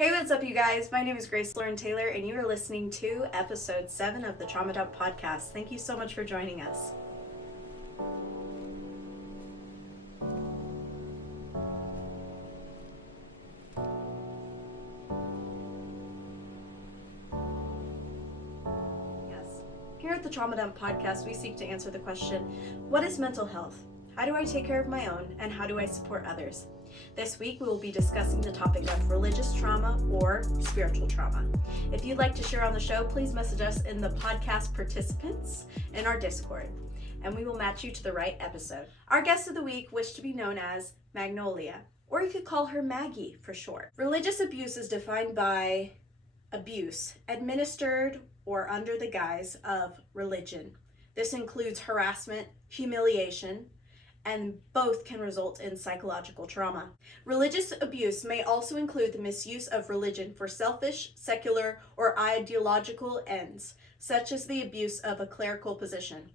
Hey, what's up, you guys? My name is Grace Lauren Taylor, and you are listening to episode 7 of the TraumaYouTube podcast. Thank you so much for joining us. Yes. Here at the TraumaYouTube podcast, we seek to answer the question, what is mental health? How do I take care of my own, and how do I support others? This week, we will be discussing the topic of religious trauma or spiritual trauma. If you'd like to share on the show, please message us in the podcast participants in our Discord, and we will match you to the right episode. Our guest of the week wished to be known as Magnolia, or you could call her Maggie for short. Religious abuse is defined by abuse administered or under the guise of religion. This includes harassment, humiliation, and both can result in psychological trauma. Religious abuse may also include the misuse of religion for selfish, secular, or ideological ends, such as the abuse of a clerical position.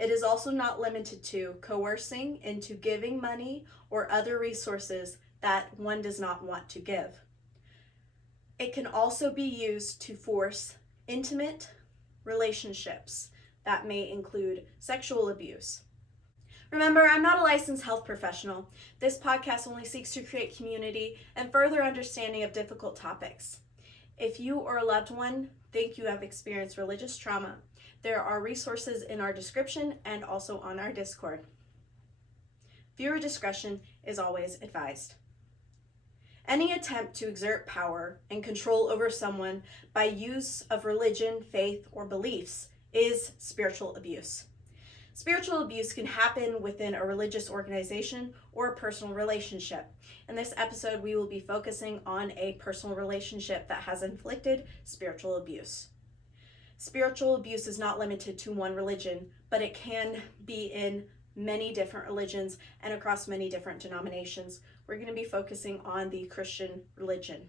It is also not limited to coercing into giving money or other resources that one does not want to give. It can also be used to force intimate relationships that may include sexual abuse. Remember, I'm not a licensed health professional. This podcast only seeks to create community and further understanding of difficult topics. If you or a loved one think you have experienced religious trauma, there are resources in our description and also on our Discord. Viewer discretion is always advised. Any attempt to exert power and control over someone by use of religion, faith, or beliefs is spiritual abuse. Spiritual abuse can happen within a religious organization or a personal relationship. In this episode, we will be focusing on a personal relationship that has inflicted spiritual abuse. Spiritual abuse is not limited to one religion, but it can be in many different religions and across many different denominations. We're going to be focusing on the Christian religion.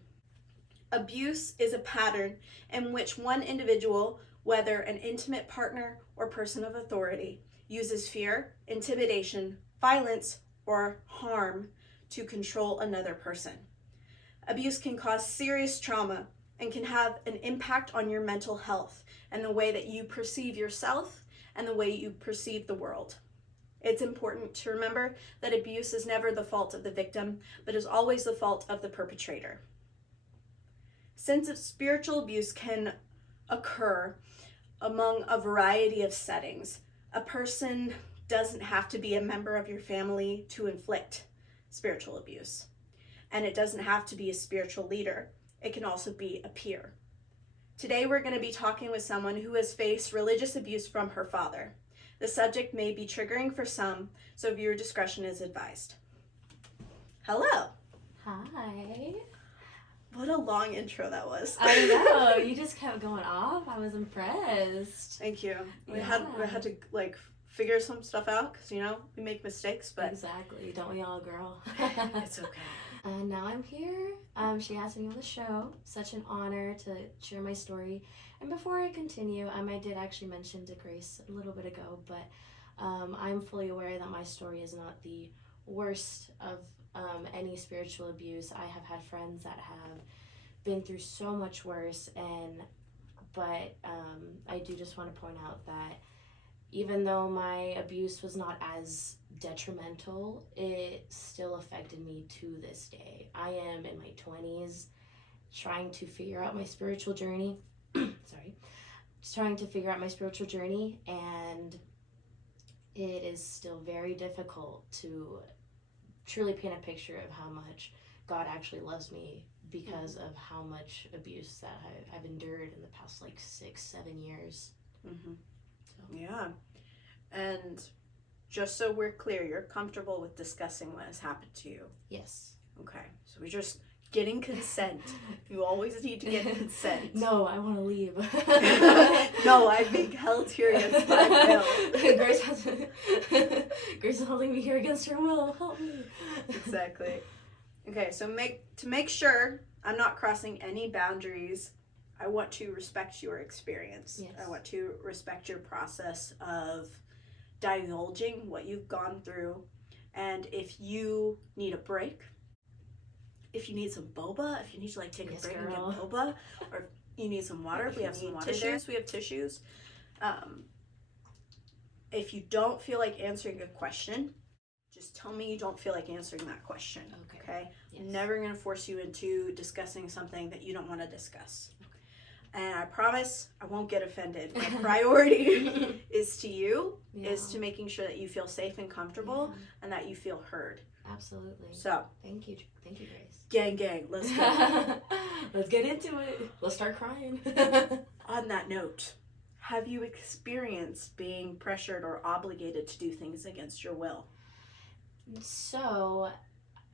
Abuse is a pattern in which one individual, whether an intimate partner or person of authority, uses fear, intimidation, violence, or harm to control another person. Abuse can cause serious trauma and can have an impact on your mental health and the way that you perceive yourself and the way you perceive the world. It's important to remember that abuse is never the fault of the victim, but is always the fault of the perpetrator. Since spiritual abuse can occur among a variety of settings, a person doesn't have to be a member of your family to inflict spiritual abuse. And it doesn't have to be a spiritual leader. It can also be a peer. Today we're going to be talking with someone who has faced religious abuse from her father. The subject may be triggering for some, so viewer discretion is advised. Hello. Hi. What a long intro that was. I know, you just kept going off. I was impressed. Thank you. We had to figure some stuff out because we make mistakes, but exactly. Don't we all, girl? It's okay. And now I'm here. She asked me on the show. Such an honor to share my story. And before I continue, I did actually mention to Grace a little bit ago, but I'm fully aware that my story is not the worst of any spiritual abuse. I have had friends that have been through so much worse, but I do just want to point out that even though my abuse was not as detrimental, it still affected me to this day. I am in my 20s trying to figure out my spiritual journey. Trying to figure out my spiritual journey, and it is still very difficult to truly paint a picture of how much God actually loves me because of how much abuse that I've endured in the past 6-7 years. Mm-hmm. So. Yeah. And just so we're clear, you're comfortable with discussing what has happened to you? Yes. Okay. So we're just getting consent. You always need to get consent. No, I want to leave. No, I'm being held here against my will. Grace is holding me here against her will. Help me. Exactly. Okay, so to make sure I'm not crossing any boundaries, I want to respect your experience. Yes. I want to respect your process of divulging what you've gone through. And if you need a break, if you need some boba, if you need to like take Yes, a break girl. and get boba, or you need some water, we have some water tissues. We have tissues. If you don't feel like answering a question, just tell me you don't feel like answering that question. Okay? Yes. I'm never going to force you into discussing something that you don't want to discuss. Okay. And I promise I won't get offended. My priority is to you, is to making sure that you feel safe and comfortable and that you feel heard. Absolutely. So, thank you, Grace. Gang, let's go. Let's get into it. Let's start crying. On that note, have you experienced being pressured or obligated to do things against your will? So,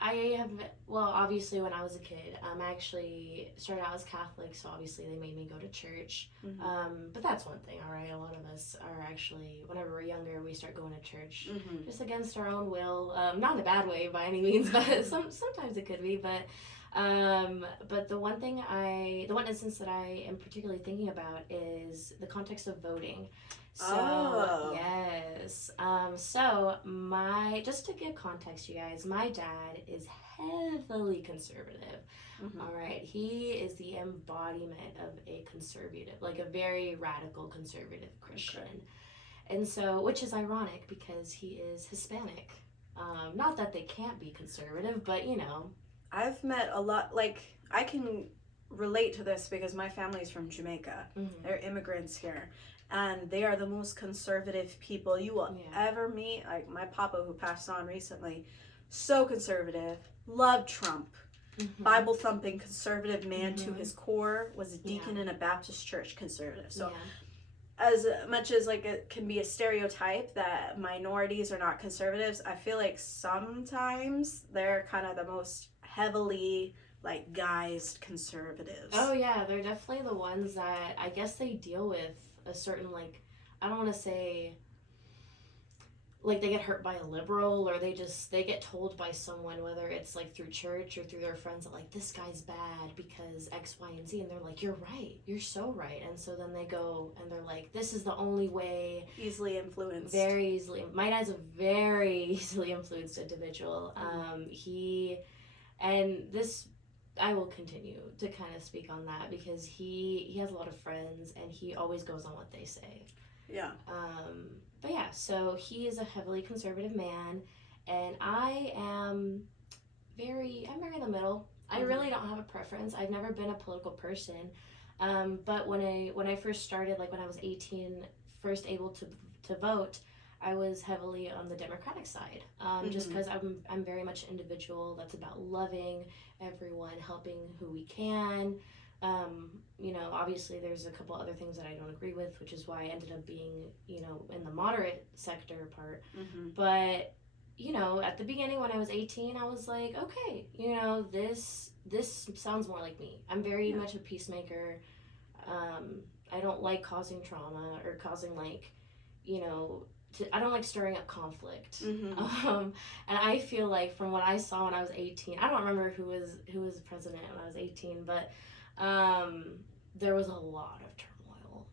I have, well, obviously when I was a kid, I actually started out as Catholic, so obviously they made me go to church. But that's one thing, all right? A lot of us are actually, whenever we're younger, we start going to church just against our own will. Not in a bad way by any means, but sometimes it could be. But the one instance that I am particularly thinking about is the context of voting. So, yes. So just to give context, you guys, my dad is heavily conservative. All right. He is the embodiment of a conservative, like a very radical conservative Christian. Okay. And so, which is ironic because he is Hispanic. Not that they can't be conservative, but you know. I've met a lot, like, I can relate to this because my family's from Jamaica. They're immigrants here. And they are the most conservative people you will ever meet. Like my papa, who passed on recently, so conservative, loved Trump, Bible thumping conservative man to his core, was a deacon in a Baptist church, conservative. So as much as like it can be a stereotype that minorities are not conservatives, I feel like sometimes they're kind of the most heavily like guised conservatives. Oh yeah, they're definitely the ones that I guess they deal with a certain, like, I don't want to say like they get hurt by a liberal, or they get told by someone, whether it's like through church or through their friends, that like this guy's bad because X, Y, and Z, and they're like, you're right, you're so right. And so then they go and they're like, this is the only way. Easily influenced. Very easily. My dad's a very easily influenced individual. I will continue to kind of speak on that because he has a lot of friends and he always goes on what they say. Yeah. But yeah, so he is a heavily conservative man, and I'm very in the middle. I really don't have a preference. I've never been a political person. But when I first started, like when I was 18, first able to vote, I was heavily on the Democratic side, just because I'm very much an individual that's about loving everyone, helping who we can. You know, obviously there's a couple other things that I don't agree with, which is why I ended up being, you know, in the moderate sector part. But, you know, at the beginning when I was 18, I was like, okay, you know, this sounds more like me. I'm very much a peacemaker. I don't like causing trauma or causing, like, you know, I don't like stirring up conflict. And I feel like from what I saw when I was 18, I don't remember who was president when I was 18, but there was a lot of turmoil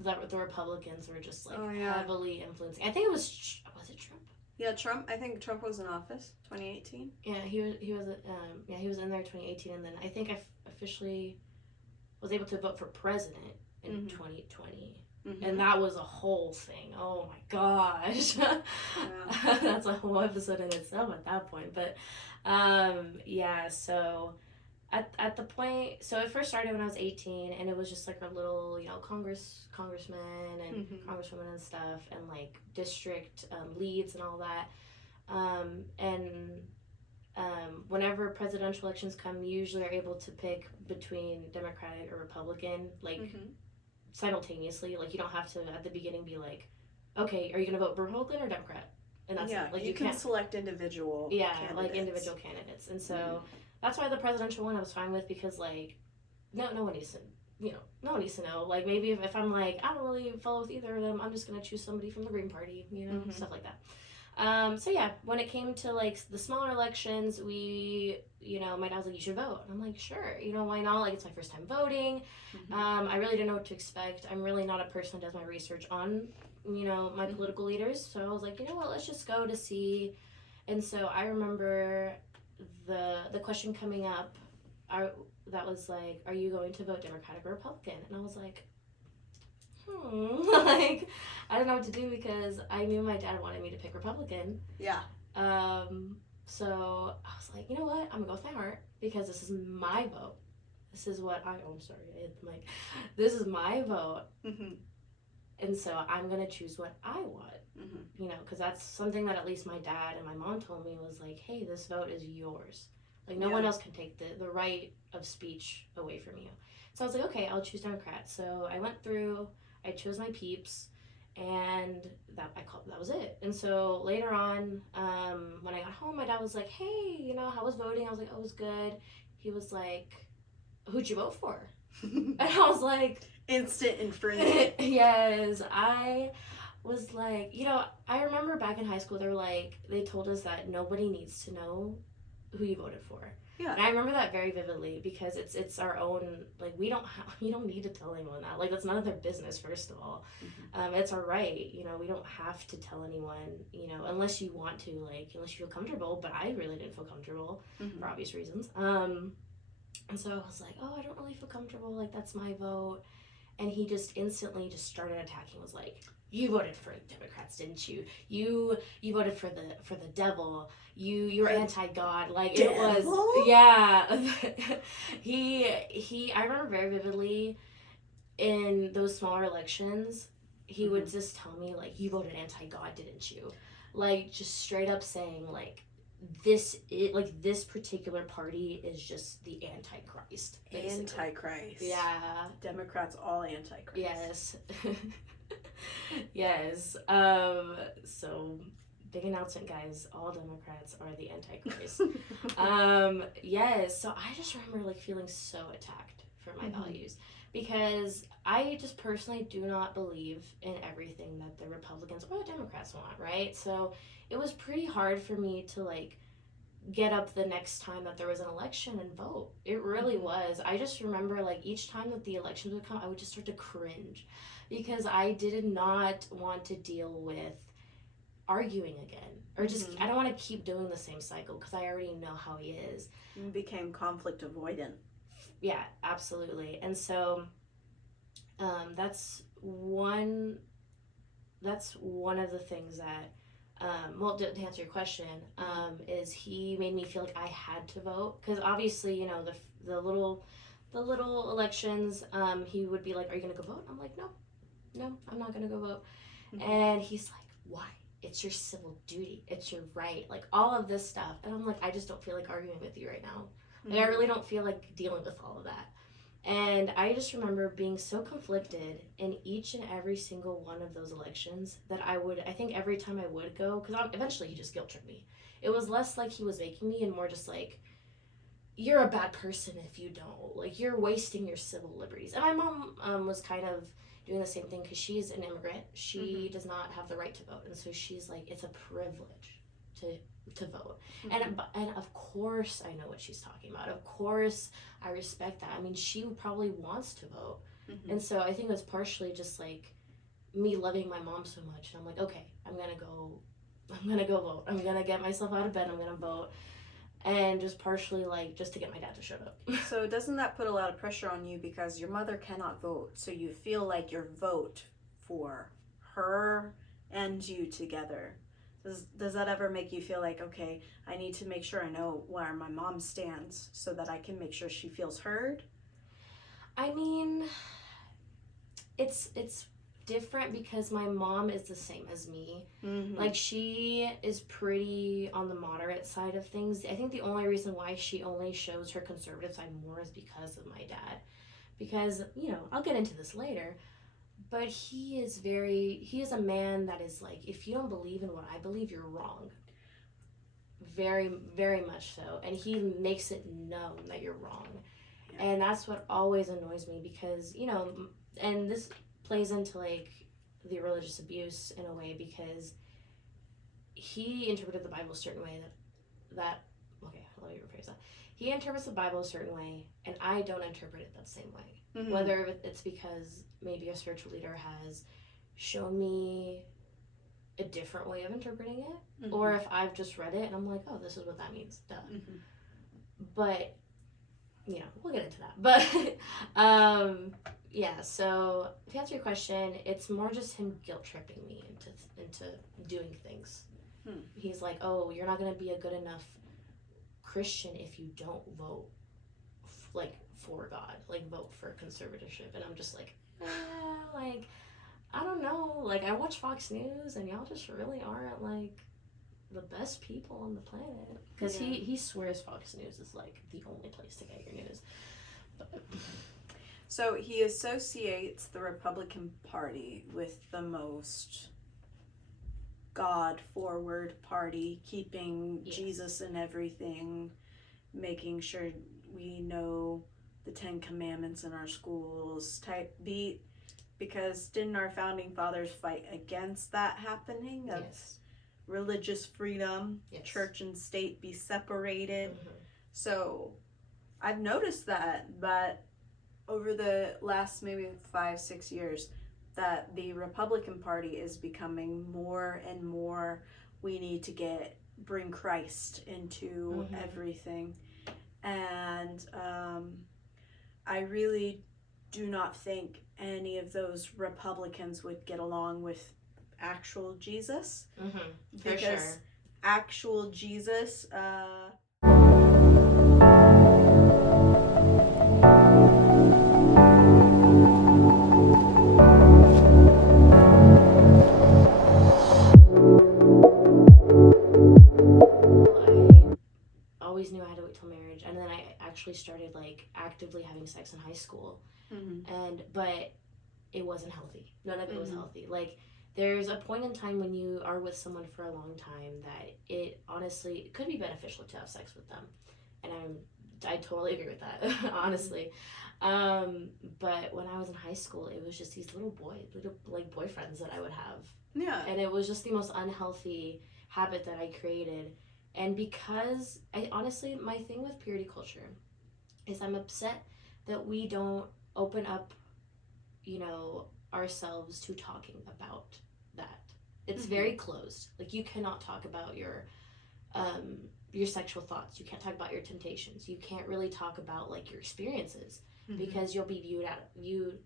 that the Republicans were just like heavily influencing. I think it was it Trump? Yeah, Trump. I think Trump was in office 2018. Yeah, he was he was in there 2018, and then I think I officially was able to vote for president in 2020. And that was a whole thing. Oh my gosh. That's a whole episode in itself at that point. But so at the point, so it first started when I was 18, and it was just like our little, you know, congressmen and congresswomen and stuff, and like district leads and all that. Whenever presidential elections come, you usually are able to pick between Democratic or Republican, like simultaneously. Like you don't have to at the beginning be like, okay, are you gonna vote Republican or Democrat? And that's it. Like you can select individual candidates. Like individual candidates. And so that's why the presidential one I was fine with, because like no one needs to, you know, no one needs to know. Like maybe if I'm like, I don't really follow with either of them, I'm just gonna choose somebody from the Green Party, you know, stuff like that. So yeah, when it came to like the smaller elections, you know, my dad was like, you should vote. And I'm like, sure, you know, why not? Like, it's my first time voting. I really didn't know what to expect. I'm really not a person who does my research on, you know, my political leaders. So I was like, you know what, let's just go to see. And so I remember the question coming up, that was like, are you going to vote Democratic or Republican? And I was like, like, I don't know what to do because I knew my dad wanted me to pick Republican. Yeah. So I was like, you know what? I'm gonna go with my heart because this is my vote. This is what I'm sorry. I'm like, this is my vote. Mm-hmm. And so I'm gonna choose what I want. Mm-hmm. You know, because that's something that at least my dad and my mom told me was like, hey, this vote is yours. Like, no one else can take the right of speech away from you. So I was like, okay, I'll choose Democrat. So I went through, I chose my peeps, and that was it. And so later on, when I got home, my dad was like, hey, you know, how was voting? I was like, oh, it was good. He was like, who'd you vote for? And I was like, instant infringement. Yes, I was like, you know, I remember back in high school, they told us that nobody needs to know who you voted for. Yeah. And I remember that very vividly because it's our own, like, we don't need to tell anyone that. Like, that's none of their business, first of all. Mm-hmm. It's our right, you know, we don't have to tell anyone, you know, unless you want to, like, unless you feel comfortable, but I really didn't feel comfortable for obvious reasons. And so I was like, oh, I don't really feel comfortable, like, that's my vote. And he just instantly just started attacking, was like, you voted for Democrats, didn't you? You voted for the devil. You're anti-God. Like, devil? It was, yeah. I remember very vividly in those smaller elections, he would just tell me, like, you voted anti-God, didn't you? Like, just straight up saying, like, this particular party is just the Antichrist. Basically. Antichrist. Yeah. Democrats all Antichrist. Yes. Yes. So big announcement, guys. All Democrats are the Antichrist. Yes. So I just remember, like, feeling so attacked for my values because I just personally do not believe in everything that the Republicans or the Democrats want, right? So it was pretty hard for me to, like, get up the next time that there was an election and vote. It really was. I just remember, like, each time that the elections would come, I would just start to cringe because I did not want to deal with arguing again or just I don't want to keep doing the same cycle because I already know how he is. You became conflict avoidant. Yeah, absolutely. And so that's one of the things that to answer your question, is he made me feel like I had to vote because obviously, you know, the little elections, he would be like, "Are you gonna go vote?" I'm like, "No, I'm not gonna go vote." And he's like, "Why? It's your civil duty. It's your right." Like, all of this stuff, and I'm like, I just don't feel like arguing with you right now. Like, I really don't feel like dealing with all of that. And I just remember being so conflicted in each and every single one of those elections that I think every time I would go, because eventually he just guilt tripped me. It was less like he was making me and more just like, you're a bad person if you don't. Like, you're wasting your civil liberties. And my mom was kind of doing the same thing because she's an immigrant. She does not have the right to vote. And so she's like, it's a privilege to vote. And of course I know what she's talking about. Of course I respect that. I mean, she probably wants to vote. And so I think it was partially just like me loving my mom so much. And I'm like, okay, I'm gonna go vote. I'm gonna get myself out of bed. I'm gonna vote. And just partially, like, just to get my dad to shut up. So doesn't that put a lot of pressure on you because your mother cannot vote? So you feel like your vote for her and you together. Does that ever make you feel like, okay, I need to make sure I know where my mom stands so that I can make sure she feels heard? I mean, it's different because my mom is the same as me. Like, she is pretty on the moderate side of things. I think the only reason why she only shows her conservative side more is because of my dad. Because, you know, I'll get into this later, but he is a man that is like, if you don't believe in what I believe, you're wrong. Very, very much so. And he makes it known that you're wrong. Yeah. And that's what always annoys me because, you know, and this plays into, like, the religious abuse in a way because he interpreted the Bible a certain way that okay, let me rephrase that. He interprets the Bible a certain way, and I don't interpret it that same way. Whether it's because maybe a spiritual leader has shown me a different way of interpreting it, or if I've just read it and I'm like, oh, this is what that means, duh. But, we'll get into that. But, yeah, so to answer your question, it's more just him guilt-tripping me into doing things. He's like, oh, you're not going to be a good enough Christian if you don't vote, for God, vote for conservatorship. And I'm just like, I don't know. I watch Fox News, and y'all just really aren't, the best people on the planet. Because he swears Fox News is, the only place to get your news. But... So he associates the Republican Party with the most God-forward party, keeping Jesus in everything, making sure we know the 10 Commandments in our schools type beat. Because didn't our founding fathers fight against that happening of religious freedom, church and state be separated? So I've noticed that over the last maybe 5-6 years, that the Republican Party is becoming more and more, we need to bring Christ into everything. And I really do not think any of those Republicans would get along with actual Jesus. Because actual Jesus, always knew I had to wait till marriage, and then I actually started actively having sex in high school, but it wasn't healthy. None of it was healthy. There's a point in time when you are with someone for a long time that it could be beneficial to have sex with them, and I totally agree with that, honestly. But when I was in high school, it was just these little boyfriends that I would have, and it was just the most unhealthy habit that I created. And because my thing with purity culture is I'm upset that we don't open up, ourselves to talking about that. It's very closed. You cannot talk about your sexual thoughts. You can't talk about your temptations. You can't really talk about your experiences because you'll be viewed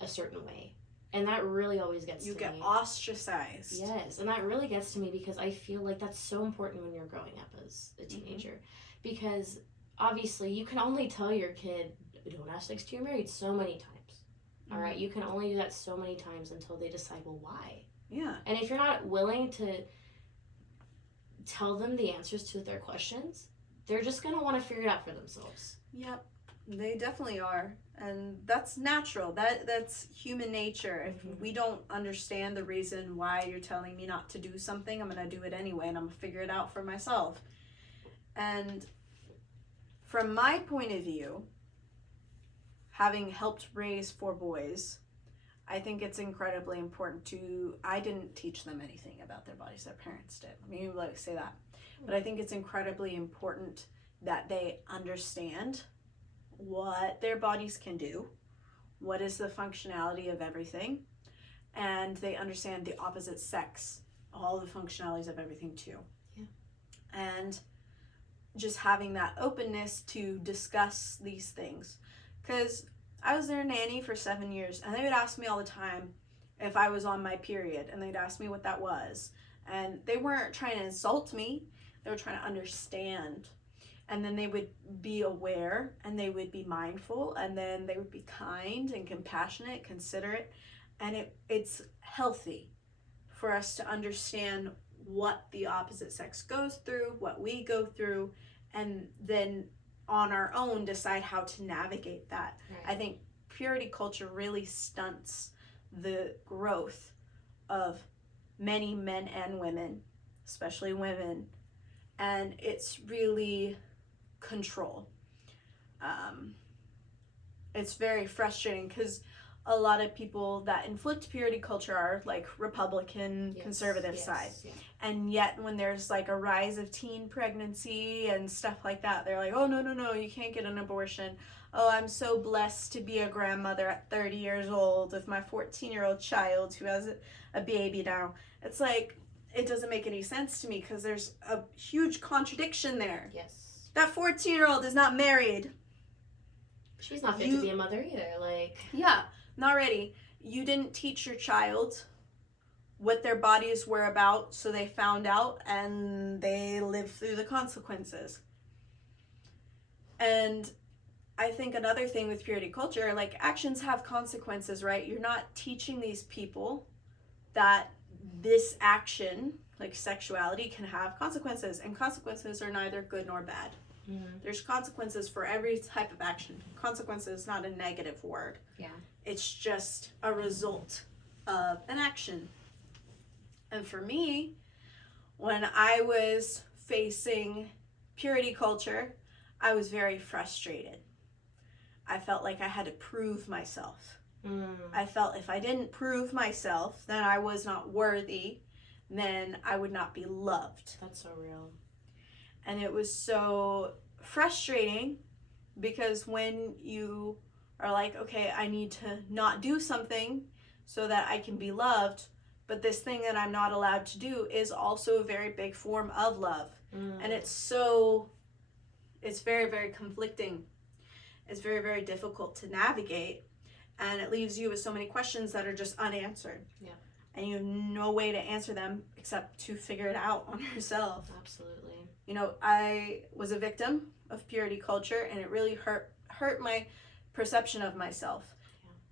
a certain way. And that really always gets to me. You get ostracized. Yes, and that really gets to me because I feel like that's so important when you're growing up as a teenager. Because obviously you can only tell your kid, don't have sex till you're married, so many times. All right? You can only do that so many times until they decide, well, why? Yeah. And if you're not willing to tell them the answers to their questions, they're just going to want to figure it out for themselves. Yep. They definitely are. And that's natural. That's human nature. If we don't understand the reason why you're telling me not to do something, I'm going to do it anyway, and I'm going to figure it out for myself. And from my point of view, having helped raise 4 boys, I think it's incredibly important I didn't teach them anything about their bodies, their parents did. Let me say that. But I think it's incredibly important that they understand what their bodies can do, what is the functionality of everything, and they understand the opposite sex, all the functionalities of everything too. Yeah. And just having that openness to discuss these things. Because I was their nanny for 7 years, and they would ask me all the time if I was on my period, and they'd ask me what that was. And they weren't trying to insult me, they were trying to understand. And then they would be aware, and they would be mindful, and then they would be kind and compassionate, considerate. And it's healthy for us to understand what the opposite sex goes through, what we go through, and then on our own decide how to navigate that. Right. I think purity culture really stunts the growth of many men and women, especially women, and it's really control. It's very frustrating because a lot of people that inflict purity culture are like Republican, conservative side. Yeah. And yet when there's like a rise of teen pregnancy and stuff like that, they're like, oh, no, you can't get an abortion. Oh, I'm so blessed to be a grandmother at 30 years old with my 14-year-old child who has a baby now. It's like, it doesn't make any sense to me because there's a huge contradiction there. Yes. That 14-year-old is not married. She's not fit to be a mother either. Like, yeah, not ready. You didn't teach your child what their bodies were about, so they found out and they lived through the consequences. And I think another thing with purity culture, like, actions have consequences, right? You're not teaching these people that this action, like sexuality, can have consequences, and consequences are neither good nor bad. Mm-hmm. There's consequences for every type of action. Consequence is not a negative word. Yeah. It's just a result of an action. And for me, when I was facing purity culture, I was very frustrated. I felt like I had to prove myself. I felt if I didn't prove myself, then I was not worthy, then I would not be loved. That's so real. And it was so frustrating because when you are like, okay, I need to not do something so that I can be loved, but this thing that I'm not allowed to do is also a very big form of love. And it's very, very conflicting. It's very, very difficult to navigate, and it leaves you with so many questions that are just unanswered. Yeah. And you have no way to answer them except to figure it out on yourself. Absolutely. You know, I was a victim of purity culture, and it really hurt my perception of myself.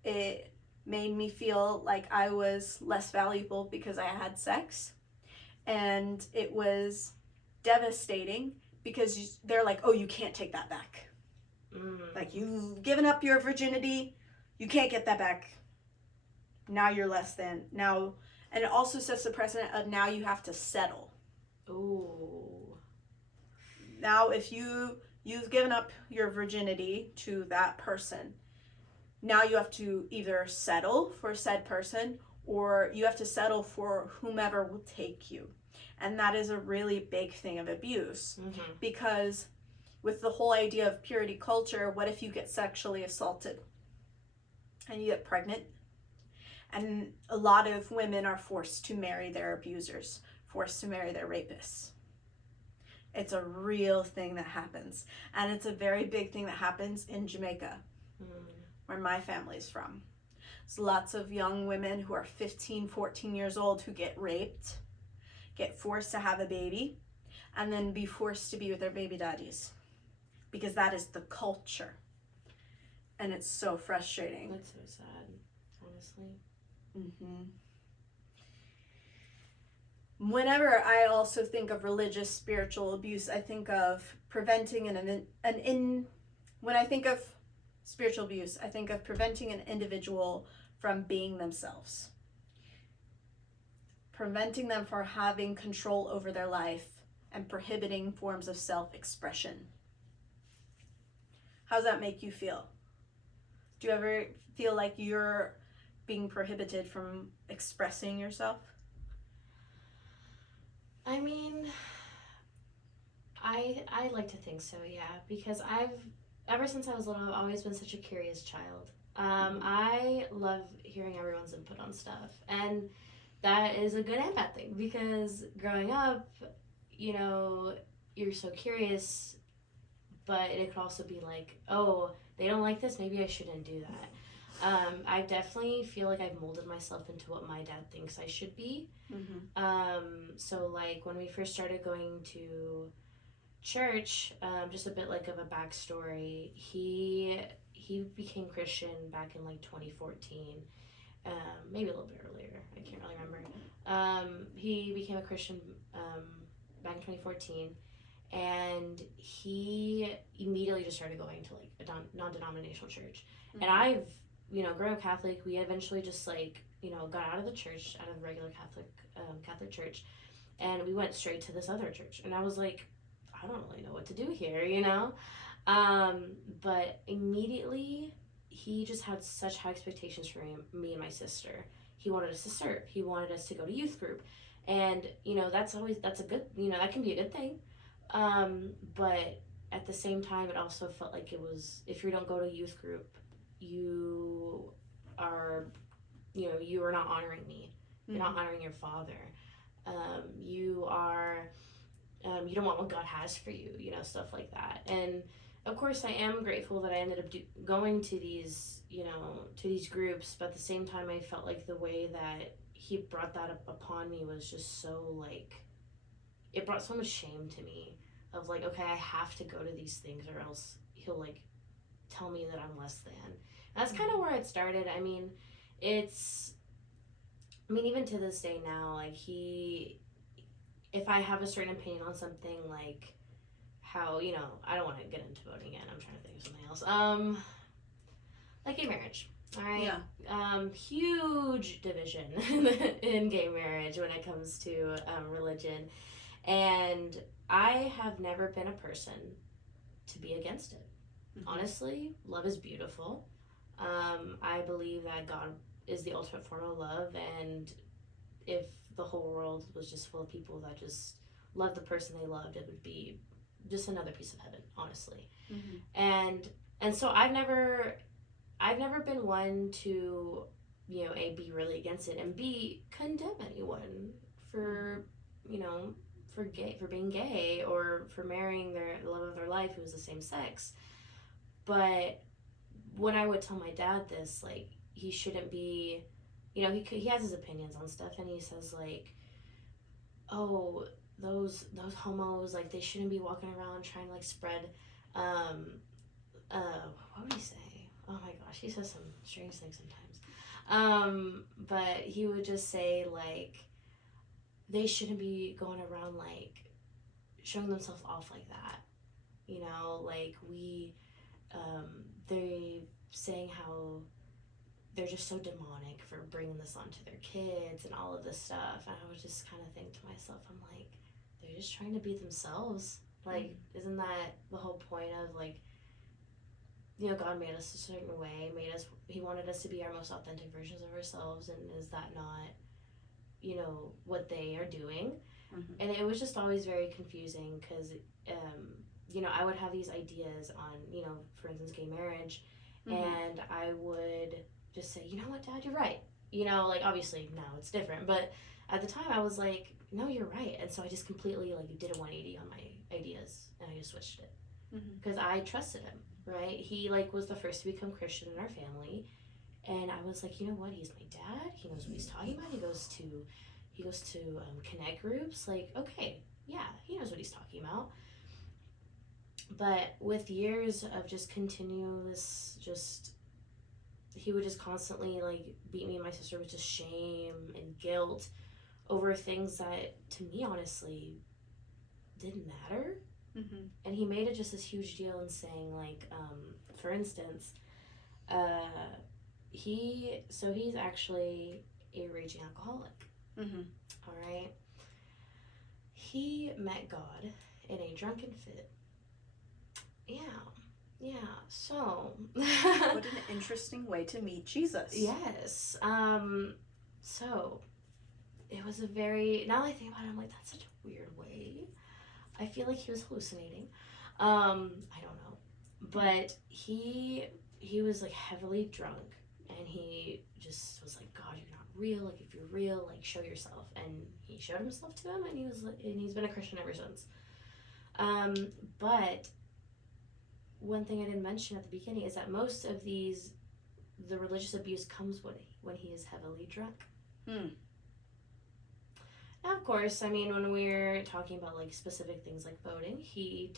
Yeah. It made me feel like I was less valuable because I had sex, and it was devastating because they're like, oh, you can't take that back. Like, you've given up your virginity, you can't get that back. Now you're less than. Now, and it also sets the precedent of now you have to settle. Ooh. Now, if you've given up your virginity to that person, now you have to either settle for said person or you have to settle for whomever will take you. And that is a really big thing of abuse. Because with the whole idea of purity culture, what if you get sexually assaulted and you get pregnant? And a lot of women are forced to marry their abusers, forced to marry their rapists. It's a real thing that happens. And it's a very big thing that happens in Jamaica, where my family's from. There's lots of young women who are 15, 14 years old who get raped, get forced to have a baby, and then be forced to be with their baby daddies. Because that is the culture. And it's so frustrating. That's so sad, honestly. Whenever I also think of religious spiritual abuse, I think of preventing when I think of spiritual abuse, I think of preventing an individual from being themselves. Preventing them from having control over their life and prohibiting forms of self-expression. How does that make you feel? Do you ever feel like you're being prohibited from expressing yourself? I mean, I like to think so, yeah, because ever since I was little, I've always been such a curious child. I love hearing everyone's input on stuff, and that is a good and bad thing, because growing up, you know, you're so curious, but it could also be like, oh, they don't like this, maybe I shouldn't do that. I definitely feel like I've molded myself into what my dad thinks I should be. So like when we first started going to church, just a bit like of a backstory, he became Christian back in like 2014, maybe a little bit earlier, I can't really remember. He became a Christian back in 2014, and he immediately just started going to like a non-denominational church. And I've, you know, growing up Catholic, we eventually just like, you know, got out of the church, out of the regular Catholic church, and we went straight to this other church. And I was like, I don't really know what to do here, you know? But immediately he just had such high expectations for me and my sister. He wanted us to serve. He wanted us to go to youth group. And, that's a good, that can be a good thing. But at the same time, it also felt like it was, if you don't go to youth group, you are not honoring me. You're not honoring your father. You don't want what God has for you, stuff like that. And of course, I am grateful that I ended up going to these, to these groups. But at the same time, I felt like the way that he brought that up upon me was just so, like, it brought so much shame to me of, like, okay, I have to go to these things or else he'll, like, tell me that I'm less than. And that's kind of where it started. I mean, even to this day now, like, if I have a certain opinion on something, like how, I don't want to get into voting again. I'm trying to think of something else. Like gay marriage. All right. Yeah. Huge division in gay marriage when it comes to religion. And I have never been a person to be against it. Mm-hmm. Honestly, love is beautiful. I believe that God is the ultimate form of love, and if the whole world was just full of people that just loved the person they loved, it would be just another piece of heaven, honestly. Mm-hmm. And so I've never been one to, A, be really against it, and B, condemn anyone for, for being gay or for marrying the love of their life who was the same sex. But when I would tell my dad this, like, he shouldn't be, he has his opinions on stuff, and he says, like, oh, those homos, like, they shouldn't be walking around trying to, like, spread, what would he say? Oh my gosh, he says some strange things sometimes. But he would just say, like, they shouldn't be going around, like, showing themselves off like that. Like, they saying how they're just so demonic for bringing this onto their kids and all of this stuff. And I would just kind of think to myself, I'm like, they're just trying to be themselves. Like, isn't that the whole point of, like, God made us a certain way, he wanted us to be our most authentic versions of ourselves, and is that not, what they are doing? Mm-hmm. And it was just always very confusing because, I would have these ideas on, for instance, gay marriage, and I would just say, you know what, Dad, you're right. Like, obviously now it's different, but at the time I was like, no, you're right. And so I just completely, like, did a 180 on my ideas, and I just switched it because I trusted him, right? He, like, was the first to become Christian in our family, and I was like, you know what, he's my dad, he knows what he's talking about, he goes to connect groups, like, okay, yeah, he knows what he's talking about. But with years of just continuous, he would just constantly, like, beat me and my sister with just shame and guilt over things that, to me, honestly, didn't matter. Mm-hmm. And he made it just this huge deal in saying, like, for instance, he's actually a raging alcoholic. Mm-hmm. All right. He met God in a drunken fit. Yeah, so what an interesting way to meet Jesus. Yes. So it was now that I think about it, I'm like, that's such a weird way. I feel like he was hallucinating. I don't know. But he was, like, heavily drunk, and he just was like, God, you're not real. Like, if you're real, like, show yourself. And he showed himself to him, and he's been a Christian ever since. But one thing I didn't mention at the beginning is that most of the religious abuse comes when he is heavily drunk. Now, of course, I mean, when we're talking about, like, specific things like voting, he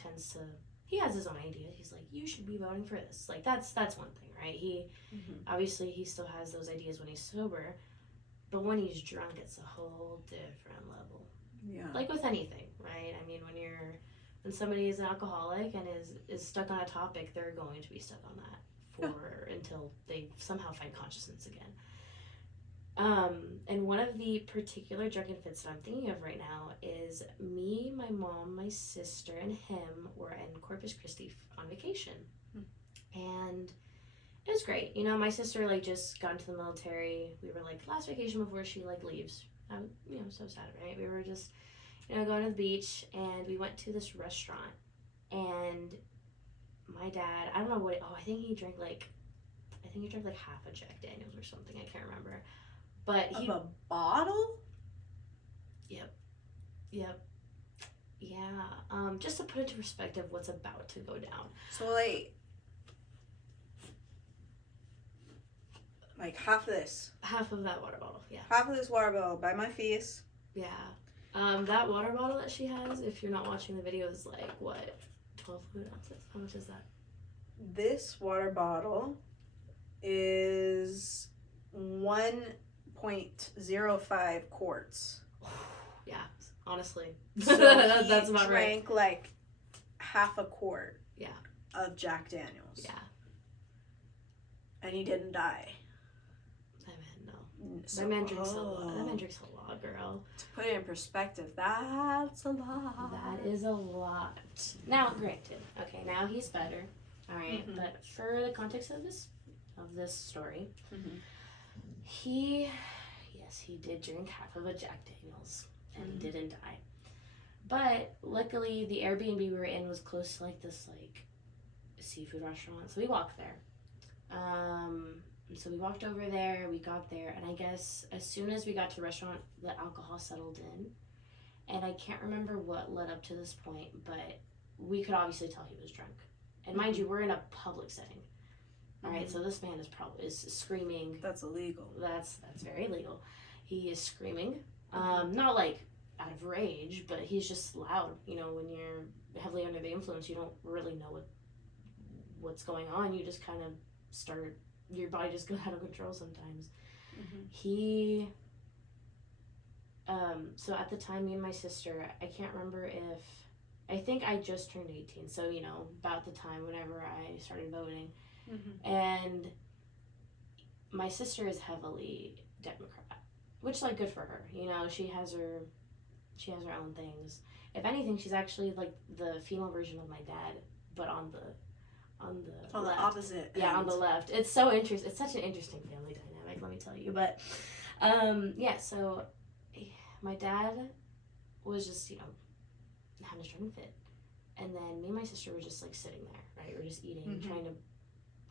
has his own idea. He's like, you should be voting for this. Like, that's one thing, right? Obviously, he still has those ideas when he's sober, but when he's drunk, it's a whole different level. Yeah. Like with anything, right? I mean, when somebody is an alcoholic and is stuck on a topic, they're going to be stuck on that until they somehow find consciousness again. And one of the particular drunken fits that I'm thinking of right now is me, my mom, my sister, and him were in Corpus Christi on vacation. And it was great. You know, my sister, like, just got into the military. We were, like, last vacation before she, like, leaves. You know, so sad, right? We were just, you know, going to the beach, and we went to this restaurant, and my dad, I don't know what, I think he drank, like, half a Jack Daniels or something. I can't remember. But he... Of a bottle? Yep. Yeah. Just to put into perspective what's about to go down. So, like half of this. Half of that water bottle, yeah. Half of this water bottle by my face. Yeah. That water bottle that she has, if you're not watching the video, is like, what, 12 fluid ounces? How much is that? This water bottle is 1.05 quarts. Yeah, honestly. So that's about right. Drank like half a quart. Yeah. Of Jack Daniels. Yeah. And he didn't die. That man, no. So, that man drinks a lot. That man drinks a lot, girl. To put it in perspective, that's a lot. That is a lot. Now, granted, okay, now he's better. All right, Mm-hmm. but for the context of this story, Mm-hmm. he did drink half of a Jack Daniels, and he didn't die. But luckily, the Airbnb we were in was close to like this like seafood restaurant, so we walked there. So we walked over there. We got there, and I guess as soon as we got to the restaurant, the alcohol settled in, and I can't remember what led up to this point, but we could obviously tell he was drunk. And mind you, we're in a public setting. All right, so this man is screaming. That's illegal. That's very illegal. He is screaming, not like out of rage, but he's just loud. You know, when you're heavily under the influence, you don't really know what's going on. You just kind of start, your body just goes out of control sometimes. He, so at the time, me and my sister, I can't remember I think I just turned 18, so, you know, about the time whenever I started voting. And my sister is heavily Democrat, which, like, good for her. You know, she has her own things. If anything, she's actually like the female version of my dad, but on the left. Opposite. Yeah, end. on the left. It's so interesting. It's such an interesting family dynamic, let me tell you. But yeah, so my dad was just, you know, having a stroke fit, and then me and my sister were just like sitting there, right? We're just eating, trying to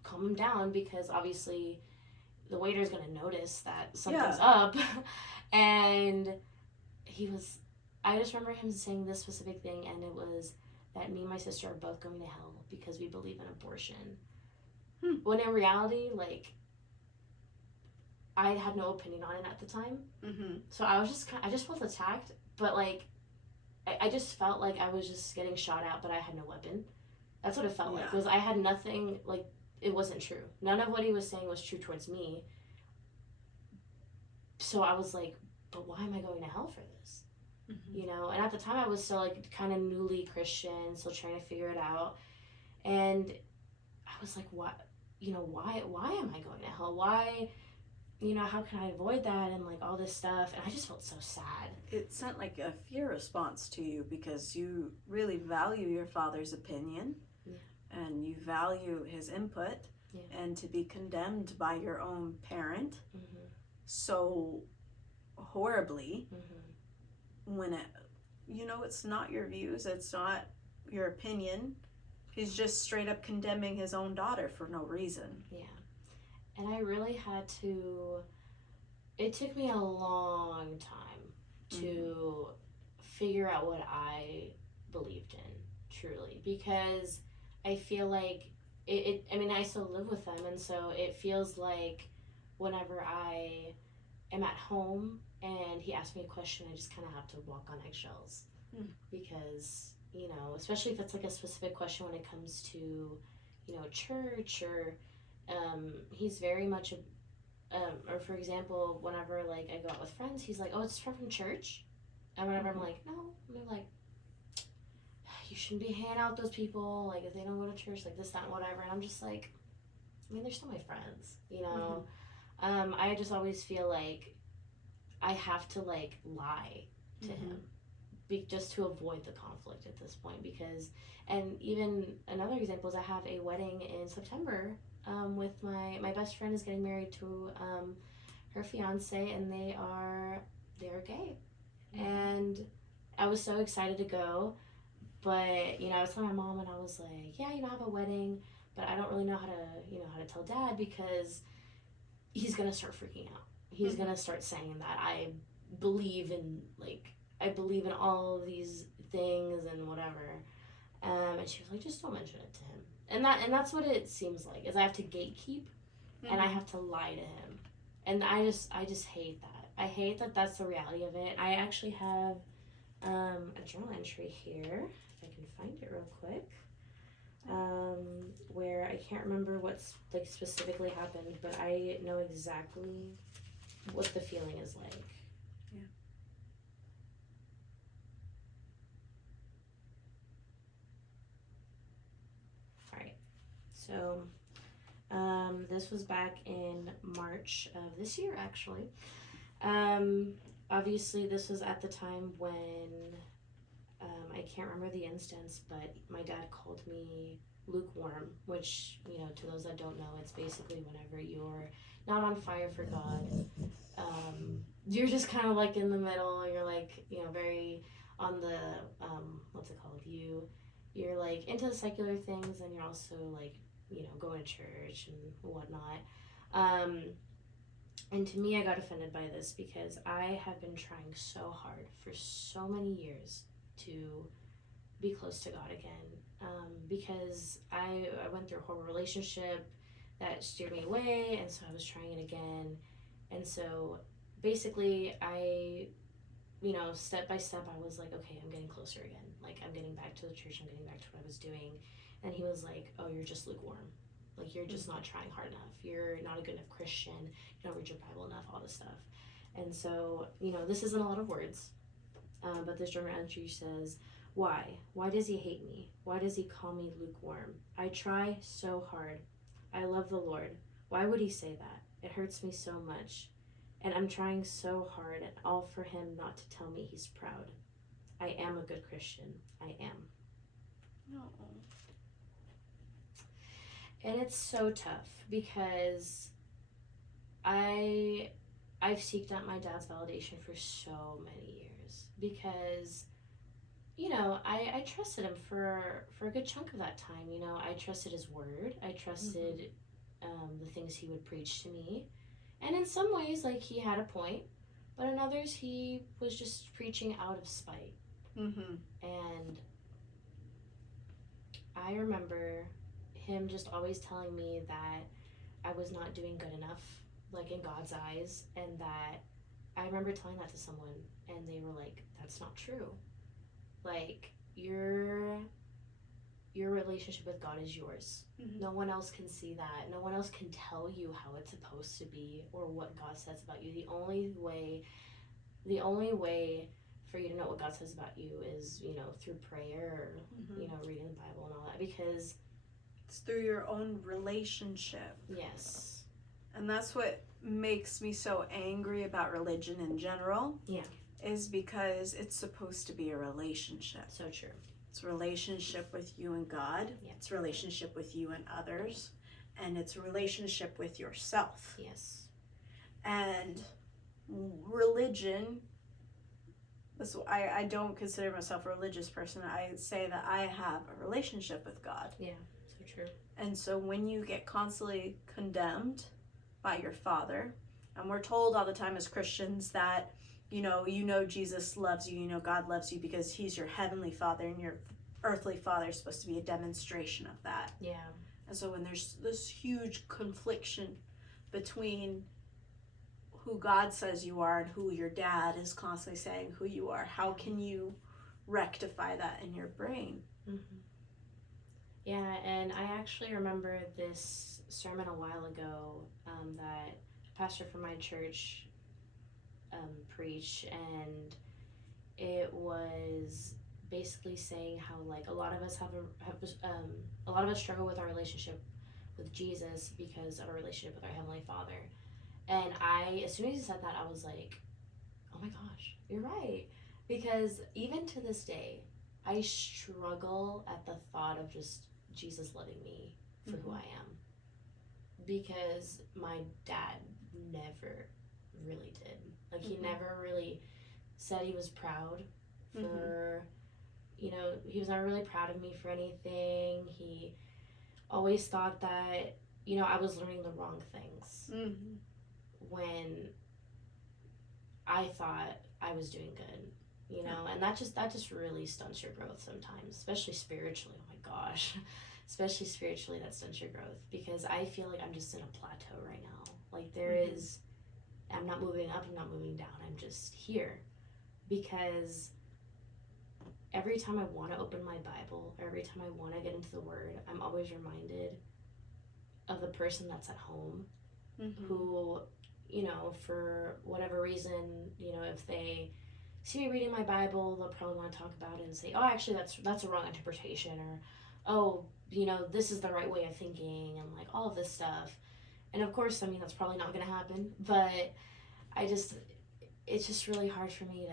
calm him down, because obviously the waiter's gonna notice that something's up. And I just remember him saying this specific thing, and it was that me and my sister are both going to hell because we believe in abortion. When in reality, like, I had no opinion on it at the time. So I just felt attacked, but like I just felt like I was just getting shot at, but I had no weapon. That's what it felt like. Was I had nothing, like, it wasn't true. None of what he was saying was true towards me. So I was like, but why am I going to hell for this? You know, and at the time I was still like kind of newly Christian, still trying to figure it out. And I was like, what, you know, why am I going to hell? Why, you know, how can I avoid that, and like all this stuff? And I just felt so sad. It sent like a fear response to you, because you really value your father's opinion, and you value his input, and to be condemned by your own parent so horribly, when it, you know, it's not your views, it's not your opinion. He's just straight up condemning his own daughter for no reason. Yeah. And I really had to, it took me a long time to figure out what I believed in, truly, because I feel like I mean, I still live with them, and so it feels like whenever I am at home and he asks me a question, I just kind of have to walk on eggshells, because, you know, especially if it's like a specific question when it comes to, you know, church, or he's very much or for example, whenever like I go out with friends, he's like, oh, it's from church. And whenever I'm like, no, and they're like, you shouldn't be hanging out with those people, like, if they don't go to church, like this, that, and whatever. And I'm just like, I mean, they're still my friends, you know. I just always feel like I have to like lie to him, just to avoid the conflict at this point, because, and even another example is I have a wedding in September with my best friend is getting married to her fiance, and they're gay. And I was so excited to go, but I was telling my mom, and I was like, yeah, I have a wedding, but I don't really know how to tell Dad, because he's gonna start freaking out. He's gonna start saying that I believe in all of these things and whatever. And she was like, just don't mention it to him. And that's what it seems like, is I have to gatekeep, and I have to lie to him. And I just hate that. I hate that that's the reality of it. I actually have a journal entry here, if I can find it real quick, where I can't remember what's specifically happened, but I know exactly what the feeling is like. Yeah. All right. So this was back in March of this year, actually. Obviously, this was at the time when I can't remember the instance, but my dad called me lukewarm, which, to those that don't know, it's basically whenever you're not on fire for God. You're just kind of in the middle. You're very on the, what's it called? You're into the secular things, and you're also going to church and whatnot. And to me, I got offended by this, because I have been trying so hard for so many years to be close to God again, because I went through a horrible relationship that steered me away, and so I was trying it again. And so basically I, step by step, I was like, okay, I'm getting closer again. I'm getting back to the church, I'm getting back to what I was doing. And he was like, oh, you're just lukewarm. You're just not trying hard enough. You're not a good enough Christian. You don't read your Bible enough, all this stuff. And so, this isn't a lot of words, but this journal entry says, why? Why does he hate me? Why does he call me lukewarm? I try so hard. I love the Lord. Why would he say that? It hurts me so much. And I'm trying so hard, and all for him not to tell me he's proud. I am a good Christian. I am. No. And it's so tough, because I've seeked out my dad's validation for so many years, because I trusted him for a good chunk of that time. I trusted his word. I trusted the things he would preach to me, and in some ways he had a point, but in others he was just preaching out of spite. And I remember him just always telling me that I was not doing good enough, in God's eyes, and that I remember telling that to someone, and they were like, that's not true. Your relationship with God is yours. No one else can see that. No one else can tell you how it's supposed to be, or what God says about you. The only way for you to know what God says about you is, through prayer, or, reading the Bible and all that, because it's through your own relationship. Yes. And that's what makes me so angry about religion in general. Yeah. Is because it's supposed to be a relationship. So true. It's a relationship with you and God. Yeah. It's a relationship with you and others. And it's a relationship with yourself. Yes. And religion, I don't consider myself a religious person. I say that I have a relationship with God. Yeah, so true. And so when you get constantly condemned by your Father, and we're told all the time as Christians that Jesus loves you, God loves you because he's your heavenly Father, and your earthly father is supposed to be a demonstration of that. Yeah. And so when there's this huge confliction between who God says you are and who your dad is constantly saying who you are, how can you rectify that in your brain? Yeah, and I actually remember this sermon a while ago that a pastor from my church preach, and it was basically saying how a lot of us a lot of us struggle with our relationship with Jesus because of our relationship with our Heavenly Father. And as soon as he said that, I was like, oh my gosh, you're right. Because even to this day, I struggle at the thought of just Jesus loving me for who I am. because my dad never really did. Like, he never really said he was proud for, you know, he was never really proud of me for anything. He always thought that, you know, I was learning the wrong things when I thought I was doing good, you know, and that just really stunts your growth sometimes, especially spiritually. Oh my gosh. Especially spiritually, that stunts your growth, because I feel like I'm just in a plateau right now. Like, I'm not moving up, I'm not moving down, I'm just here. Because every time I want to open my Bible, or every time I want to get into the Word, I'm always reminded of the person that's at home who, you know, for whatever reason, you know, if they see me reading my Bible, they'll probably want to talk about it and say, oh, actually, that's a wrong interpretation, or, oh, you know, this is the right way of thinking, and like all of this stuff. And of course, I mean, that's probably not going to happen, but it's just really hard for me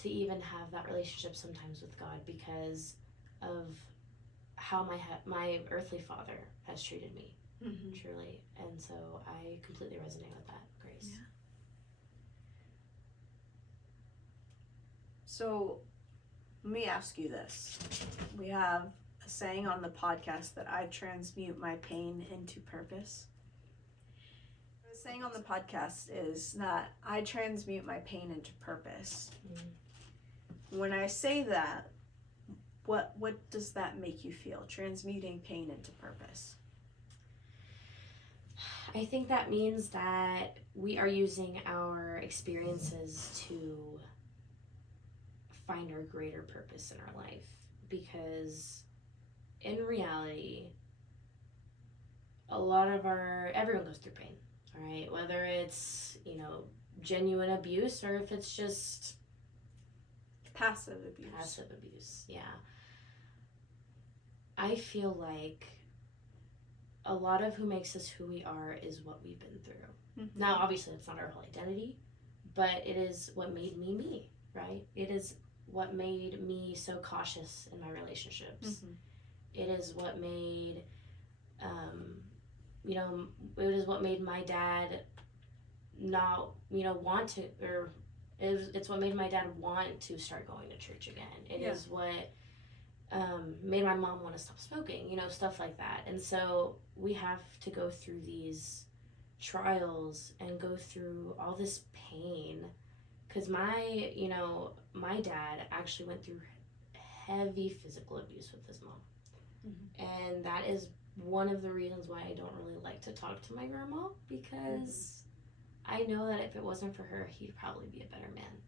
to even have that relationship sometimes with God, because of how my earthly father has treated me, truly. And so I completely resonate with that, Grace. Yeah. So let me ask you this. We have a saying on the podcast that I transmute my pain into purpose. The saying on the podcast is that I transmute my pain into purpose. When I say that, what does that make you feel? Transmuting pain into purpose. I think that means that we are using our experiences to find our greater purpose in our life, because in reality, everyone goes through pain, all right? Whether it's, you know, genuine abuse, or if it's just passive abuse. Passive abuse, yeah. I feel like a lot of who makes us who we are is what we've been through. Now, obviously, it's not our whole identity, but it is what made me me, right? It is what made me so cautious in my relationships. It is what made, you know, it is what made my dad not, you know, want to, or it's what made my dad want to start going to church again. It is what made my mom want to stop smoking, you know, stuff like that. And so we have to go through these trials and go through all this pain, because my dad actually went through heavy physical abuse with his mom. And that is one of the reasons why I don't really like to talk to my grandma, because I know that if it wasn't for her, he'd probably be a better man.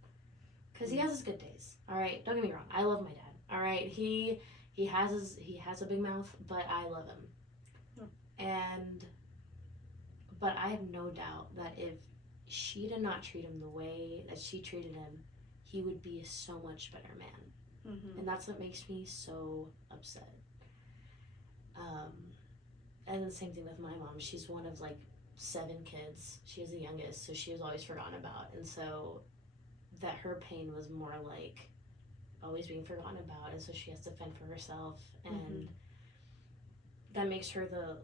Because he has his good days, all right? Don't get me wrong, I love my dad. All right, he has a big mouth, but I love him. But I have no doubt that if she did not treat him the way that she treated him, he would be a so much better man. And that's what makes me so upset. And the same thing with my mom. She's one of like 7 kids. She was the youngest, so she was always forgotten about. And so that her pain was more like always being forgotten about, and so she has to fend for herself, and that makes her the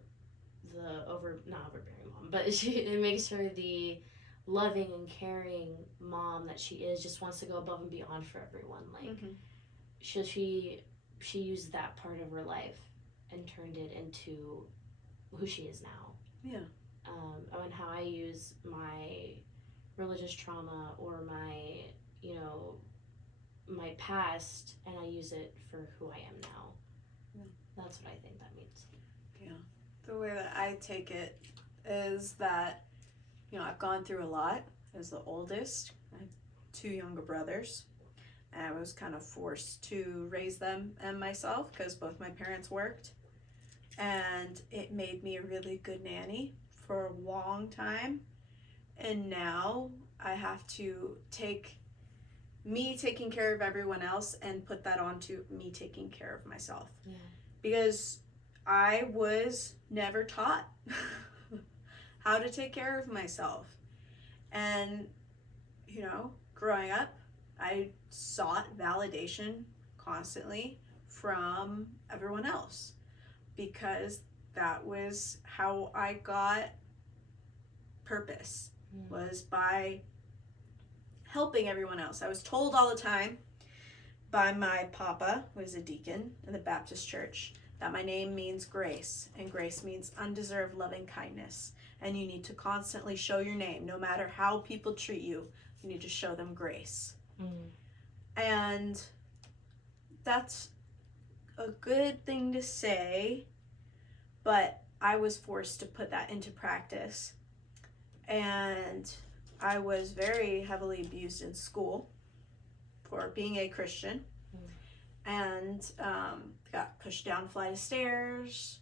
not overbearing mom, but it makes her the loving and caring mom that she is. Just wants to go above and beyond for everyone. Like she used that part of her life and turned it into who she is now. And how I use my religious trauma or my, you know, my past, and I use it for who I am now. That's what I think that means. The way that I take it is that, you know, I've gone through a lot as the oldest. I have 2 younger brothers, and I was kind of forced to raise them and myself because both my parents worked, and it made me a really good nanny for a long time. And now I have to take me taking care of everyone else and put that onto me taking care of myself. Because I was never taught how to take care of myself. And, you know, growing up, I sought validation constantly from everyone else, because that was how I got purpose, was by helping everyone else. I was told all the time by my papa, who was a deacon in the Baptist church, that my name means grace, and grace means undeserved loving kindness. And you need to constantly show your name. No matter how people treat you, you need to show them grace. And that's a good thing to say, but I was forced to put that into practice. And I was very heavily abused in school for being a Christian, and got pushed down a flight of stairs.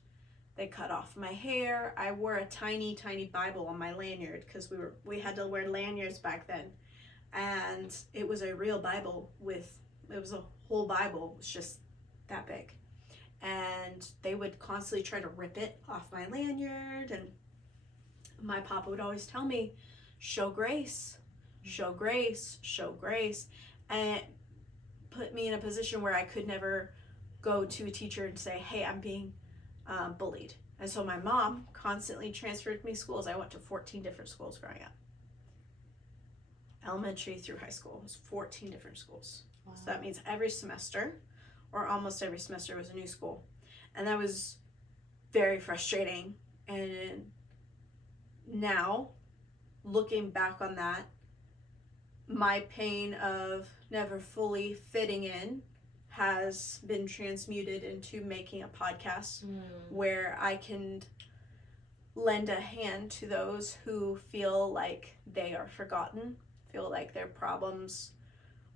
They cut off my hair. I wore a tiny Bible on my lanyard because we had to wear lanyards back then, and it was a real Bible it was a whole Bible. It was just that big, and they would constantly try to rip it off my lanyard, and my papa would always tell me, show grace, show grace, show grace, and it put me in a position where I could never go to a teacher and say, hey, I'm being bullied. And so my mom constantly transferred me schools. I went to 14 different schools growing up. Elementary through high school. It was 14 different schools. Wow. So that means every semester, or almost every semester, was a new school. And that was very frustrating. And now, looking back on that, my pain of never fully fitting in has been transmuted into making a podcast where I can lend a hand to those who feel like they are forgotten, feel like their problems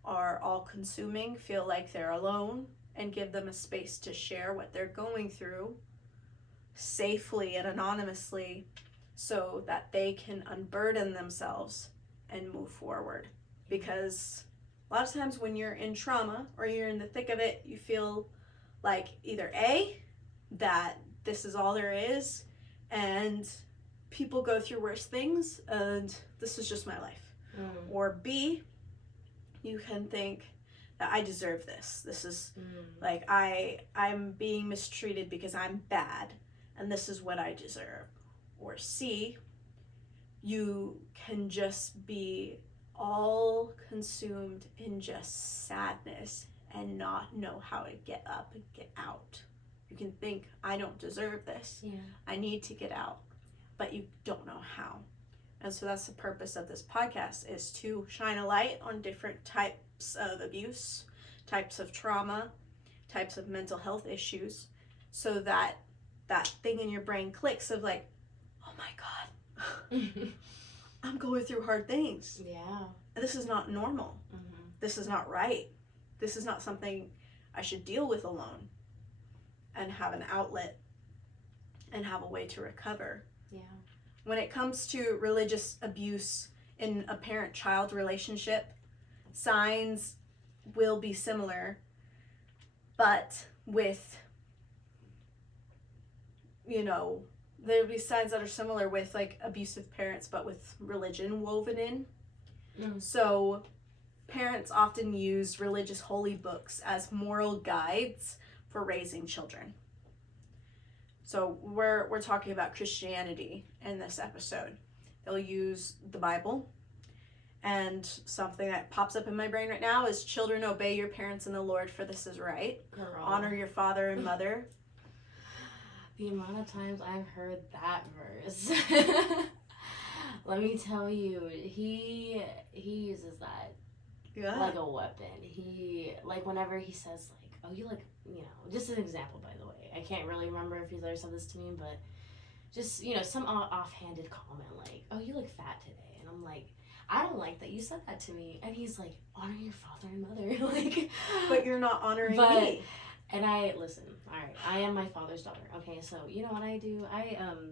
are all consuming, feel like they're alone, and give them a space to share what they're going through safely and anonymously so that they can unburden themselves and move forward. Because a lot of times when you're in trauma or you're in the thick of it, you feel like either A, that this is all there is, and people go through worse things, and this is just my life. Or B, you can think that I deserve this. This is like I'm being mistreated because I'm bad, and this is what I deserve. Or C, you can just be all consumed in just sadness and not know how to get up and get out. You can think, I don't deserve this. Yeah. I need to get out. But you don't know how. And so that's the purpose of this podcast, is to shine a light on different types of abuse, types of trauma, types of mental health issues, so that that thing in your brain clicks of like, oh my God, I'm going through hard things. Yeah. This is not normal. This is not right. This is not something I should deal with alone, and have an outlet and have a way to recover. Yeah. When it comes to religious abuse in a parent-child relationship, signs will be similar, but with, there'll be signs that are similar with like abusive parents, but with religion woven in. So parents often use religious holy books as moral guides for raising children. So we're talking about Christianity in this episode. They'll use the Bible, and something that pops up in my brain right now is, children, obey your parents in the Lord, for this is right. Girl. Honor your father and mother. The amount of times I've heard that verse. Let me tell you, he uses that like a weapon. He, like, whenever he says, like, oh, you look, just an example, by the way. I can't really remember if he's ever said this to me, but just, some offhanded comment, like, oh, you look fat today. And I'm like, I don't like that you said that to me. And he's like, honor your father and mother. Like, but you're not honoring me. And listen, all right, I am my father's daughter. Okay, so you know what I do?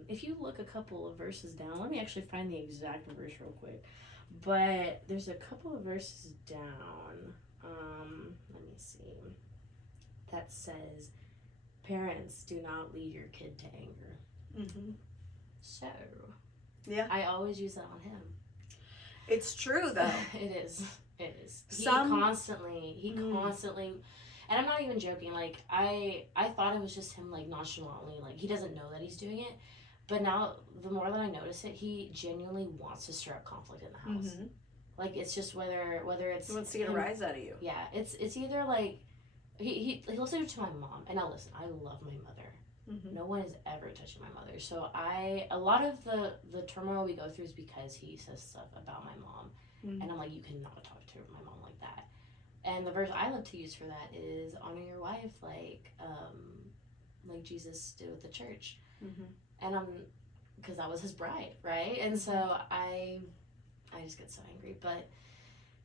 If you look a couple of verses down, let me actually find the exact verse real quick. But there's a couple of verses down. Let me see. That says, parents, do not lead your kid to anger. So, yeah, I always use that on him. It's true, though. It is. He constantly, And I'm not even joking. Like, I thought it was just him, like, nonchalantly. Like, he doesn't know that he's doing it. But now, the more that I notice it, he genuinely wants to stir up conflict in the house. Mm-hmm. Like, it's just whether it's... He wants to get a rise out of you. Yeah. It's either, like... He listens to my mom. And now, listen, I love my mother. Mm-hmm. No one is ever touching my mother. So a lot of the turmoil we go through is because he says stuff about my mom. Mm-hmm. And I'm like, you cannot talk to my mom like that. And the verse I love to use for that is honor your wife like Jesus did with the church. Mm-hmm. And because that was his bride, right? And so I just get so angry. But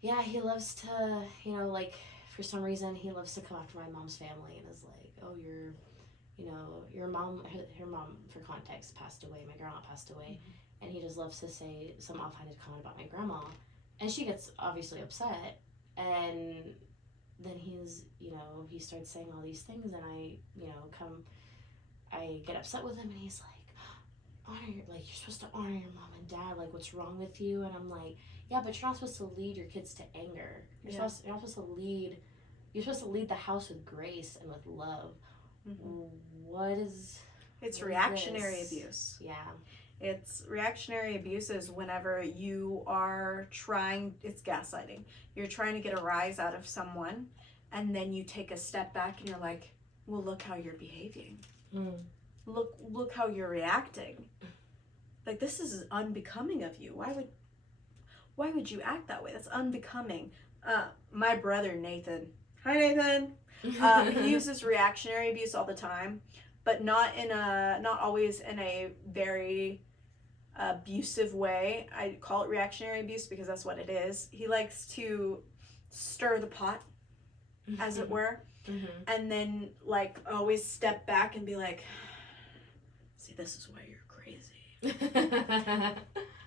yeah, he loves to, like, for some reason he loves to come after my mom's family and is like, oh, your mom, her mom, for context, passed away. My grandma passed away. Mm-hmm. And he just loves to say some offhanded comment about my grandma. And she gets obviously upset. And then he starts saying all these things. And I get upset with him. And he's like, you're supposed to honor your mom and dad. Like, what's wrong with you? And I'm like, yeah, but you're not supposed to lead your kids to anger. You're not supposed to lead. You're supposed to lead the house with grace and with love. Mm-hmm. It's reactionary abuse. Yeah. It's reactionary abuse is whenever you are it's gaslighting. You're trying to get a rise out of someone, and then you take a step back and you're like, well, look how you're behaving. Mm. Look how you're reacting. Like, this is unbecoming of you. Why would you act that way? That's unbecoming. My brother, Nathan. Hi, Nathan. He uses reactionary abuse all the time, but not always in a very abusive way. I call it reactionary abuse because that's what it is. He likes to stir the pot, as it were, and then, like, always step back and be like, see, this is why you're crazy.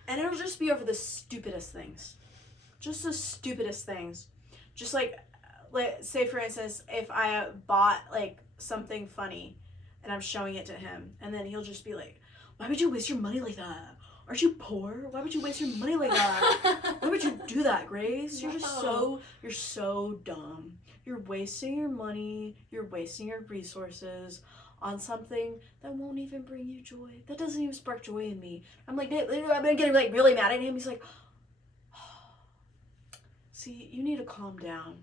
And it'll just be over the stupidest things. Just the stupidest things. Just like say for instance, if I bought like something funny and I'm showing it to him, and then he'll just be like, why would you waste your money like that? Aren't you poor? Why would you waste your money like that? Why would you do that, Grace? You're so dumb. You're wasting your money. You're wasting your resources on something that won't even bring you joy. That doesn't even spark joy in me. I'm getting like really mad at him. He's like, see, you need to calm down.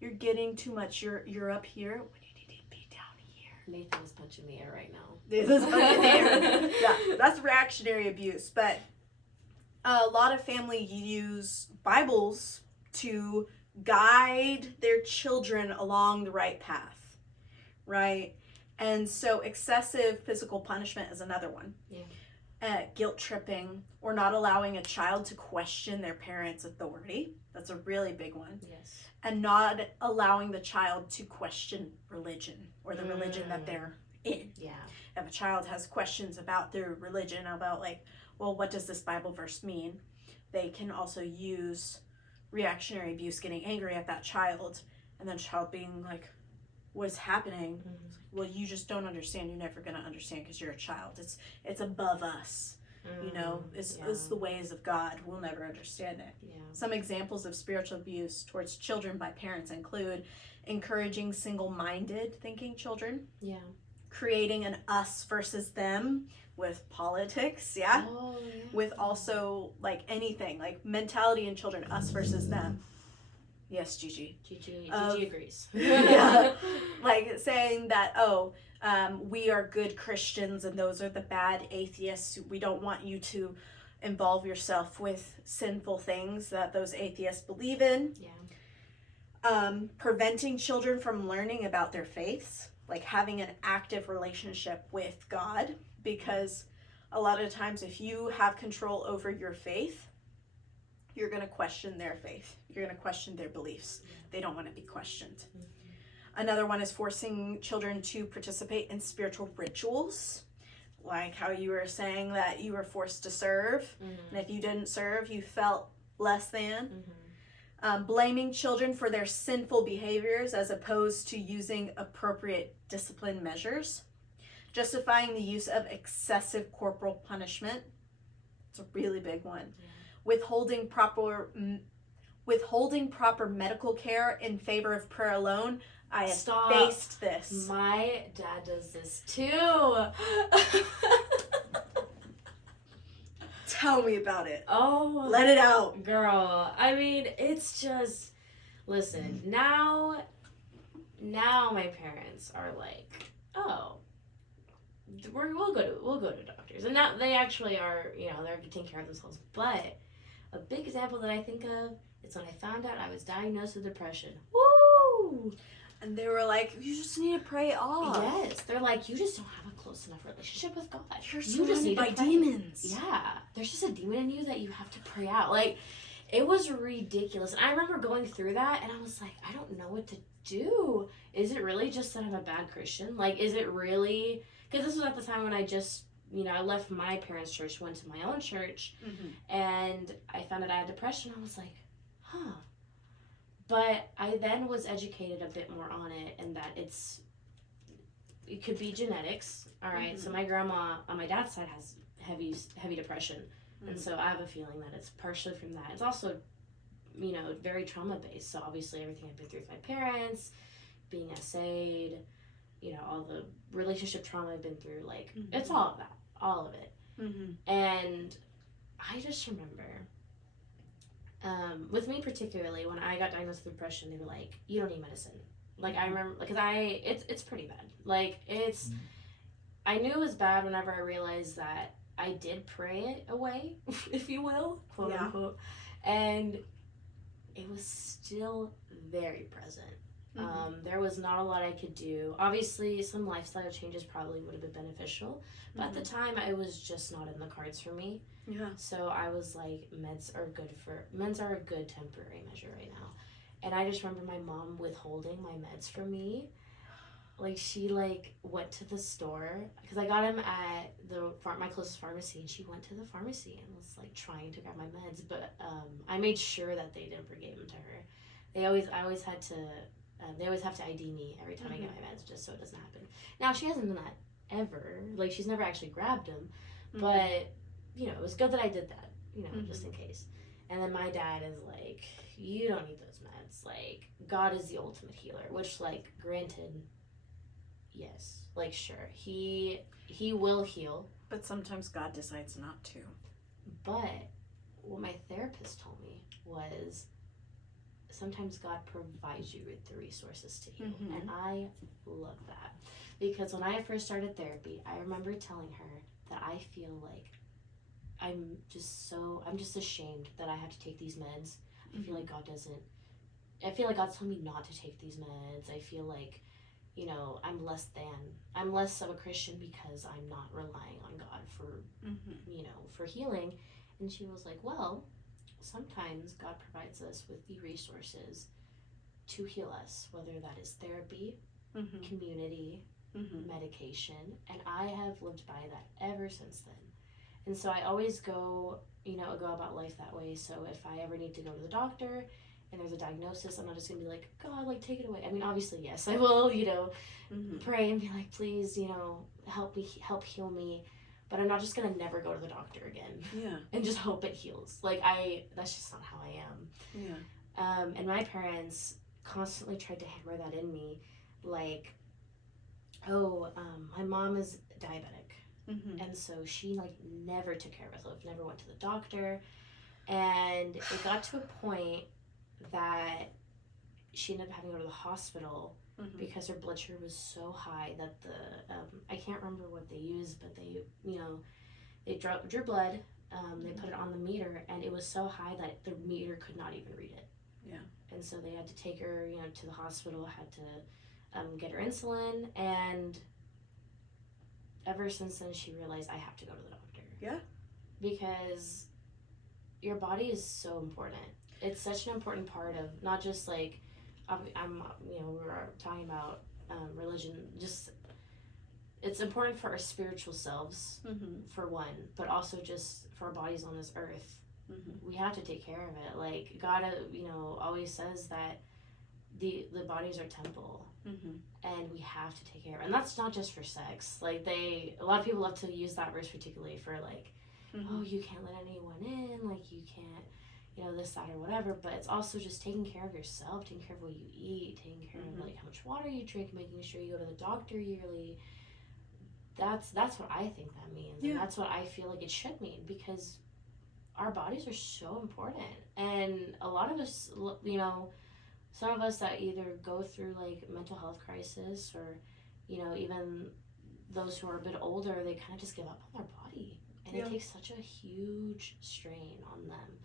You're getting too much. You're up here when you need to be down here. Nathan is punching the air right now. Nathan's punching the air. Yeah, that's reactionary abuse. But a lot of family use Bibles to guide their children along the right path, right? And so excessive physical punishment is another one. Yeah. Guilt tripping, or not allowing a child to question their parents' authority. That's a really big one. Yes. And not allowing the child to question religion or the religion that they're in. Yeah. If a child has questions about their religion, about like, well, what does this Bible verse mean? They can also use reactionary abuse, getting angry at that child, and then child being like, what's happening? Mm-hmm. Well, you just don't understand. You're never going to understand because you're a child. It's above us. It's the ways of God. We'll never understand it. Yeah. Some examples of spiritual abuse towards children by parents include encouraging single-minded thinking children. Yeah. Creating an us versus them with politics. Yeah. Oh, yeah. With also like anything, like mentality in children, us versus them. Yes, Gigi. Gigi agrees. Yeah. Like saying that, we are good Christians and those are the bad atheists. We don't want you to involve yourself with sinful things that those atheists believe in. Yeah. Preventing children from learning about their faiths, like having an active relationship with God, because a lot of times if you have control over your faith, you're going to question their faith. You're going to question their beliefs. Yeah. They don't want to be questioned. Mm-hmm. Another one is forcing children to participate in spiritual rituals, like how you were saying that you were forced to serve, and if you didn't serve, you felt less than. Blaming children for their sinful behaviors as opposed to using appropriate discipline measures. Justifying the use of excessive corporal punishment. It's a really big one. Yeah. Withholding proper medical care in favor of prayer alone. I have Stop. faced this. My dad does this too. Tell me about it. Oh. Let it out. Girl. I mean, it's just, listen, now my parents are like, oh, we'll go to doctors. And now they actually are, they're taking care of themselves. But a big example that I think of is when I found out I was diagnosed with depression. Woo! And they were like, you just need to pray it off. Yes. They're like, you just don't have a close enough relationship with God. You're You just need surrounded by to pray. demons. Yeah. There's just a demon in you that you have to pray out. Like, it was ridiculous. And I remember going through that and I was like, I don't know what to do. Is it really just that I'm a bad Christian? Like, is it really? Because this was at the time when I just, I left my parents' church, went to my own church, and I found out I had depression. I was like, huh. But I then was educated a bit more on it, and that it could be genetics. All right. So my grandma on my dad's side has heavy depression, and so I have a feeling that it's partially from that. It's also, very trauma based. So obviously everything I've been through with my parents, being SA'd, all the relationship trauma I've been through, like it's all of it. And I just remember. With me particularly, when I got diagnosed with depression, they were like, you don't need medicine. Like, I remember, because it's pretty bad. Like, I knew it was bad whenever I realized that I did pray it away, if you will, quote unquote. And it was still very present. There was not a lot I could do. Obviously, some lifestyle changes probably would have been beneficial. But at the time, it was just not in the cards for me. Yeah. So I was like, meds are a good temporary measure right now. And I just remember my mom withholding my meds from me. Like, she went to the store, because I got them at my closest pharmacy, and she went to the pharmacy and was trying to grab my meds, but I made sure that they never gave them to her. They always have to ID me every time I get my meds, just so it doesn't happen. Now, she hasn't done that ever. She's never actually grabbed them, but it was good that I did that, just in case. And then my dad is like, you don't need those meds. God is the ultimate healer, which, granted, yes. Sure. He will heal. But sometimes God decides not to. But what my therapist told me was, sometimes God provides you with the resources to heal. And I love that. Because when I first started therapy, I remember telling her that I feel like I'm just ashamed that I have to take these meds. I feel like God's telling me not to take these meds. I feel like, I'm less of a Christian because I'm not relying on God for, for healing. And she was like, well, sometimes God provides us with the resources to heal us, whether that is therapy, community, medication. And I have lived by that ever since then. And so I always go about life that way. So if I ever need to go to the doctor and there's a diagnosis, I'm not just going to be like, God, take it away. I mean, obviously, yes, I will, pray and be like, please, help heal me. But I'm not just going to never go to the doctor again. Yeah. And just hope it heals. That's just not how I am. Yeah. And my parents constantly tried to hammer that in me. My mom is diabetic. And so she never took care of herself, never went to the doctor. And it got to a point that she ended up having to go to the hospital because her blood sugar was so high that I can't remember what they used, but they drew blood, they put it on the meter, and it was so high that the meter could not even read it. Yeah. And so they had to take her, to the hospital, had to get her insulin, and ever since then she realized I have to go to the doctor. Yeah. Because your body is so important. It's such an important we were talking about religion, just it's important for our spiritual selves, for one, but also just for our bodies on this earth. We have to take care of it. God, always says that the bodies are temple, and we have to take care of it. And that's not just for sex. A lot of people love to use that verse particularly for oh, you can't let anyone in, you can't, this, that, or whatever, but it's also just taking care of yourself, taking care of what you eat, taking care of like how much water you drink, making sure you go to the doctor yearly. That's what I think that means, and that's what I feel like it should mean, because our bodies are so important. And a lot of us, some of us that either go through like mental health crisis, or even those who are a bit older, they kind of just give up on their body, and it takes such a huge strain on them.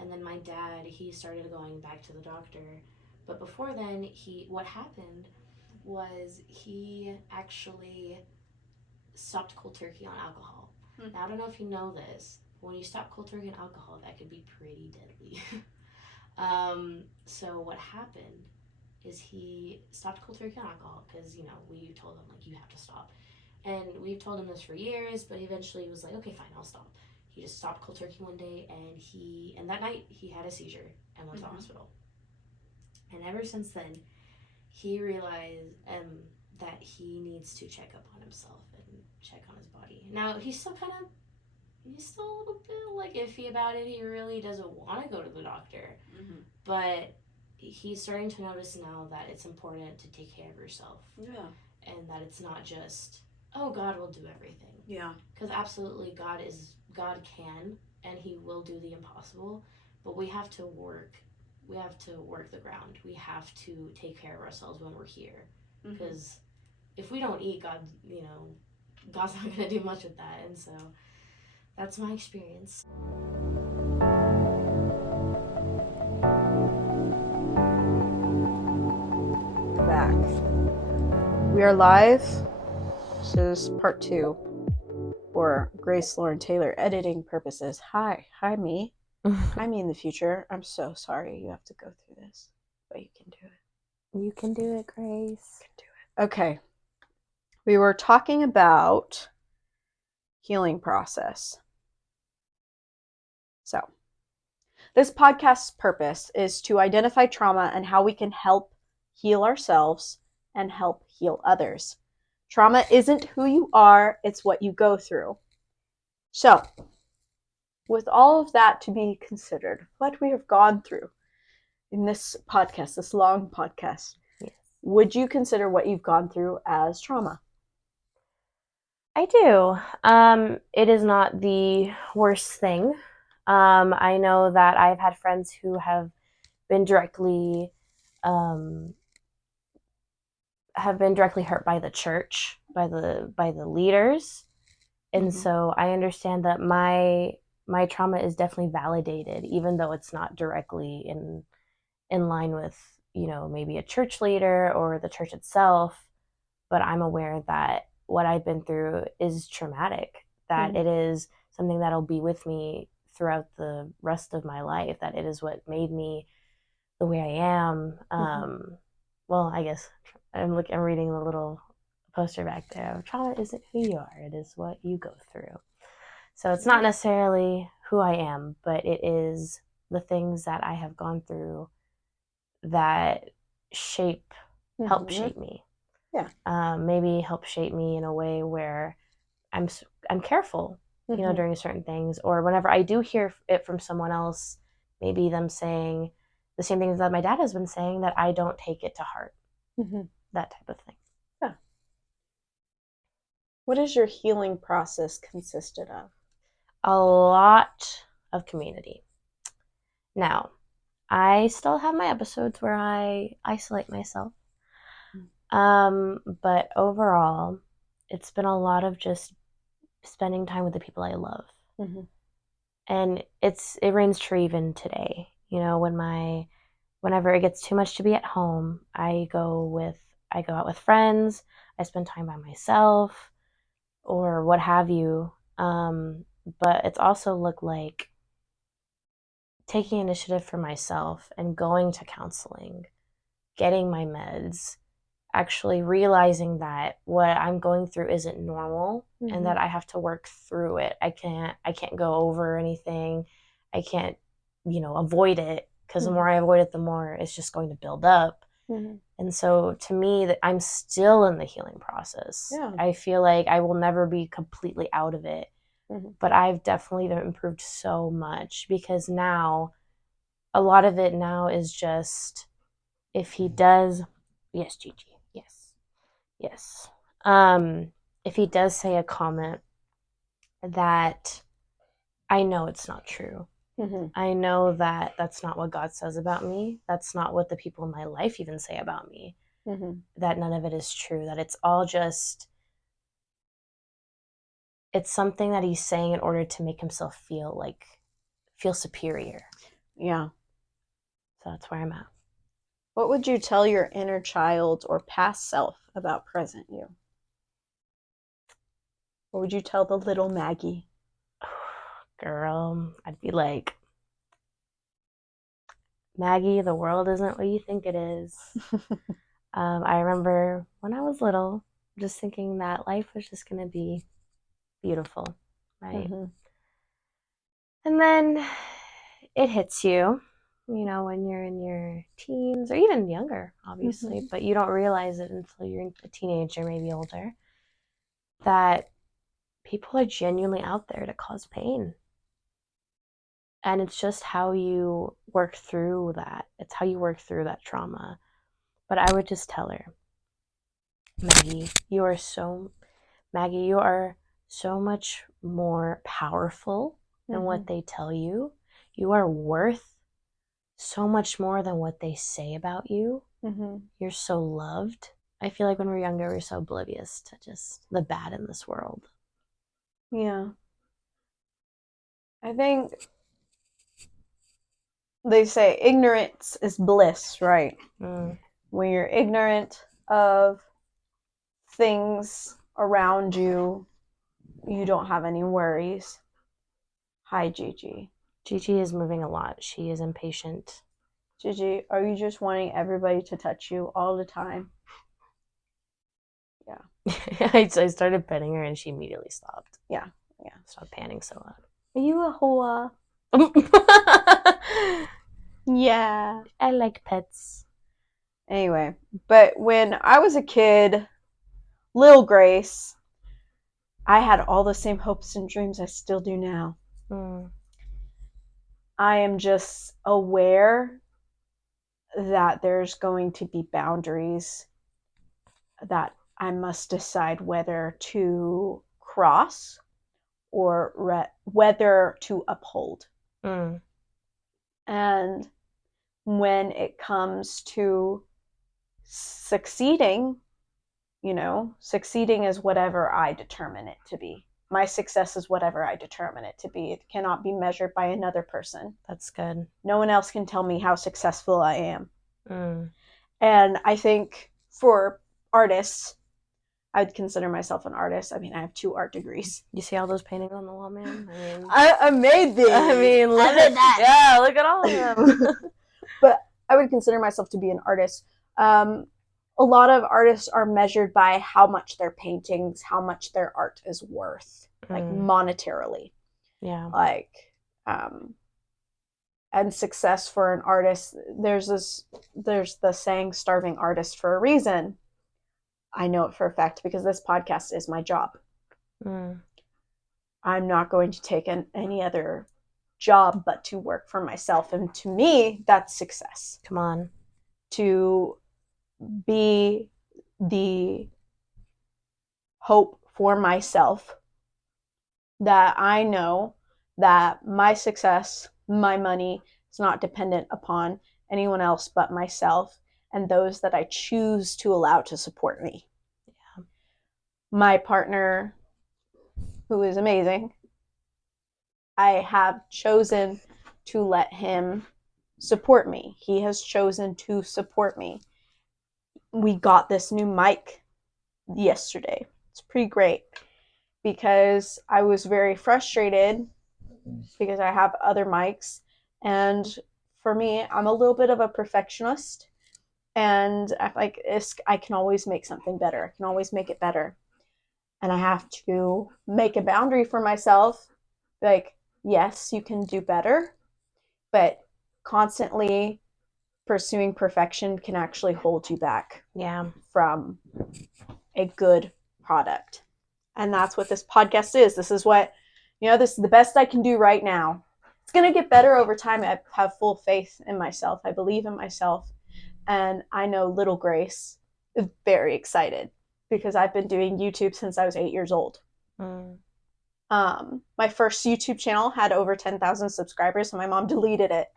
And then my dad, he started going back to the doctor, but before then, what happened was he actually stopped cold turkey on alcohol. Now, I don't know if you know this, but when you stop cold turkey on alcohol, that could be pretty deadly. So what happened is he stopped cold turkey on alcohol because, we told him, like, you have to stop. And we've told him this for years, but eventually he was like, okay, fine, I'll stop. He just stopped cold turkey one day, and that night he had a seizure and went to the hospital. And ever since then, he realized that he needs to check up on himself and check on his body. Now, he's still a little bit like iffy about it. He really doesn't want to go to the doctor. But he's starting to notice now that it's important to take care of yourself. Yeah. And that it's not just, oh, God will do everything. Yeah. Because absolutely God can, and he will do the impossible, but we have to work the ground. We have to take care of ourselves when we're here. Because if we don't eat, God's not going to do much with that. And so that's my experience. Back. We are live. This is part 2 for Grace Lauren Taylor editing purposes. Hi me. Hi me in the future. I'm so sorry you have to go through this, but you can do it. You can do it, Grace. You can do it. Okay. We were talking about healing process. So, this podcast's purpose is to identify trauma and how we can help heal ourselves and help heal others. Trauma isn't who you are, it's what you go through. So, with all of that to be considered, what we have gone through in this podcast, this long podcast, yes, would you consider what you've gone through as trauma? I do. It is not the worst thing. I know that I've had friends who have been directly hurt by the church, by the leaders, and so I understand that my trauma is definitely validated, even though it's not directly in line with maybe a church leader or the church itself. But I'm aware that what I've been through is traumatic, that it is something that'll be with me throughout the rest of my life, that it is what made me the way I am. Well, I guess I'm reading the little poster back there. Trauma isn't who you are, it is what you go through. So it's not necessarily who I am, but it is the things that I have gone through that help shape me. Yeah. Maybe help shape me in a way where I'm careful, during certain things, or whenever I do hear it from someone else, maybe them saying the same things that my dad has been saying, that I don't take it to heart. That type of thing. Yeah. What has your healing process consisted of? A lot of community. Now, I still have my episodes where I isolate myself. But overall, it's been a lot of just spending time with the people I love. And it reigns true even today. Whenever it gets too much to be at home, I go out with friends, I spend time by myself, or what have you. But it's also looked like taking initiative for myself and going to counseling, getting my meds, actually realizing that what I'm going through isn't normal, and that I have to work through it. I can't go over anything. I can't, avoid it, because the more I avoid it, the more it's just going to build up. And so to me, that I'm still in the healing process. Yeah. I feel like I will never be completely out of it. But I've definitely improved so much, because now a lot of it now is just, if he does, yes, Gigi, yes. If he does say a comment that I know it's not true, I know that that's not what God says about me. That's not what the people in my life even say about me. That none of it is true. That it's all just, it's something that he's saying in order to make himself feel superior. Yeah. So that's where I'm at. What would you tell your inner child or past self about present you? What would you tell the little Maggie? Girl, I'd be like, Maggie, the world isn't what you think it is. I remember when I was little, just thinking that life was just going to be beautiful, right? And then it hits you, when you're in your teens, or even younger, obviously, but you don't realize it until you're a teenager, maybe older, that people are genuinely out there to cause pain. And it's just how you work through that. It's how you work through that trauma. But I would just tell her, Maggie, you are so much more powerful than what they tell you. You are worth so much more than what they say about you. You're so loved. I feel like when we're younger, we're so oblivious to just the bad in this world. Yeah. I think they say ignorance is bliss, right? When you're ignorant of things around you, you don't have any worries. Hi, Gigi. Gigi is moving a lot. She is impatient. Gigi, are you just wanting everybody to touch you all the time? Yeah. I started petting her and she immediately stopped. Yeah. Stopped panting so loud. Are you a hoa? Yeah. I like pets. Anyway, but when I was a kid, Lil Grace, I had all the same hopes and dreams I still do now. I am just aware that there's going to be boundaries that I must decide whether to cross or whether to uphold. And when it comes to succeeding, succeeding is whatever I determine it to be. My success is whatever I determine it to be. It cannot be measured by another person. That's good. No one else can tell me how successful I am. And I think for artists, I would consider myself an artist. I mean, I have 2 art degrees. You see all those paintings on the wall, man? I made these. I mean, look at that. Yeah, look at all of them. But I would consider myself to be an artist. A lot of artists are measured by how much their paintings, how much their art is worth, like monetarily. Yeah. And success for an artist, there's the saying, starving artist for a reason. I know it for a fact because this podcast is my job. I'm not going to take any other job but to work for myself. And to me, that's success. Come on. To be the hope for myself, that I know that my success, my money is not dependent upon anyone else but myself and those that I choose to allow to support me. Yeah. My partner, who is amazing, I have chosen to let him support me. He has chosen to support me. We got this new mic yesterday. It's pretty great because I was very frustrated because I have other mics. And for me, I'm a little bit of a perfectionist. And I can always make something better. I can always make it better. And I have to make a boundary for myself. Like, yes, you can do better. But constantly pursuing perfection can actually hold you back from a good product. And that's what this podcast is. This is what This is the best I can do right now. It's going to get better over time. I have full faith in myself. I believe in myself. And I know little Grace is very excited because I've been doing YouTube since I was 8 years old. My first YouTube channel had over 10,000 subscribers, and my mom deleted it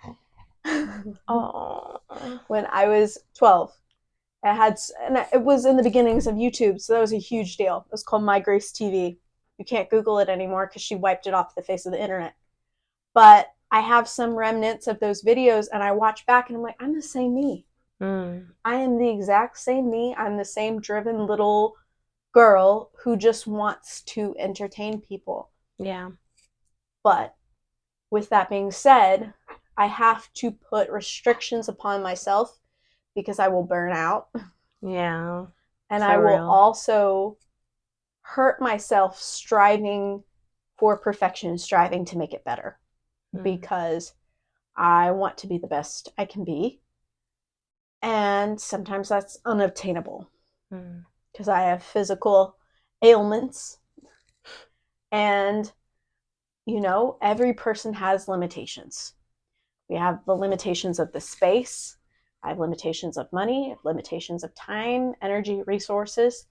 when I was 12. It was in the beginnings of YouTube, so that was a huge deal. It was called My Grace TV. You can't Google it anymore because she wiped it off the face of the internet. But I have some remnants of those videos, and I watch back, and I'm like, I'm the same me. I am the exact same me. I'm the same driven little girl who just wants to entertain people. Yeah. But with that being said, I have to put restrictions upon myself because I will burn out. Yeah. And So I will real. also hurt myself striving for perfection, striving to make it better. Because I want to be the best I can be. And sometimes that's unobtainable. Because I have physical ailments. And, every person has limitations. We have the limitations of the space. I have limitations of money, limitations of time, energy, resources.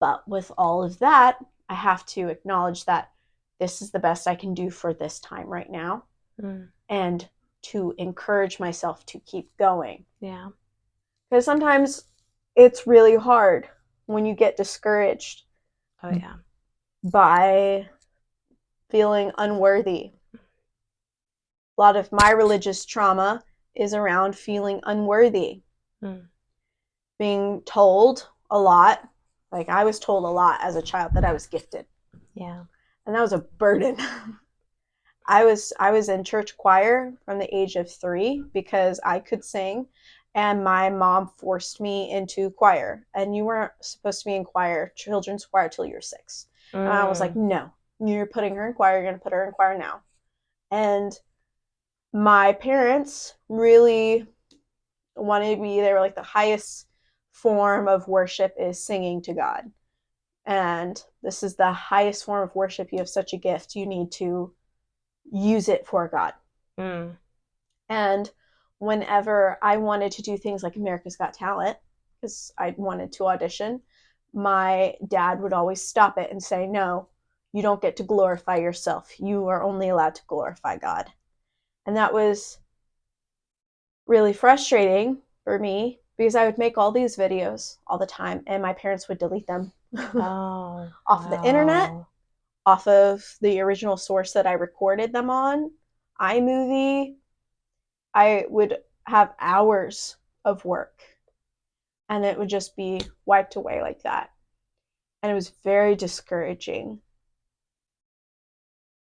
But with all of that, I have to acknowledge that this is the best I can do for this time right now. And to encourage myself to keep going. Yeah. Because sometimes it's really hard when you get discouraged. Oh, yeah. By feeling unworthy. A lot of my religious trauma is around feeling unworthy. Being told a lot, like I was told a lot as a child that I was gifted. Yeah. And that was a burden. I was in church choir from the age of 3 because I could sing, and my mom forced me into choir. And you weren't supposed to be in choir, children's choir, till you were 6. And I was like, no, you're putting her in choir, you're going to put her in choir now. And my parents really wanted me, they were like, the highest form of worship is singing to God. And this is the highest form of worship. You have such a gift. You need to use it for God. And whenever I wanted to do things like America's Got Talent, because I wanted to audition, my dad would always stop it and say, no, you don't get to glorify yourself. You are only allowed to glorify God. And that was really frustrating for me because I would make all these videos all the time and my parents would delete them off the internet, off of the original source that I recorded them on, iMovie. I would have hours of work and it would just be wiped away like that. And it was very discouraging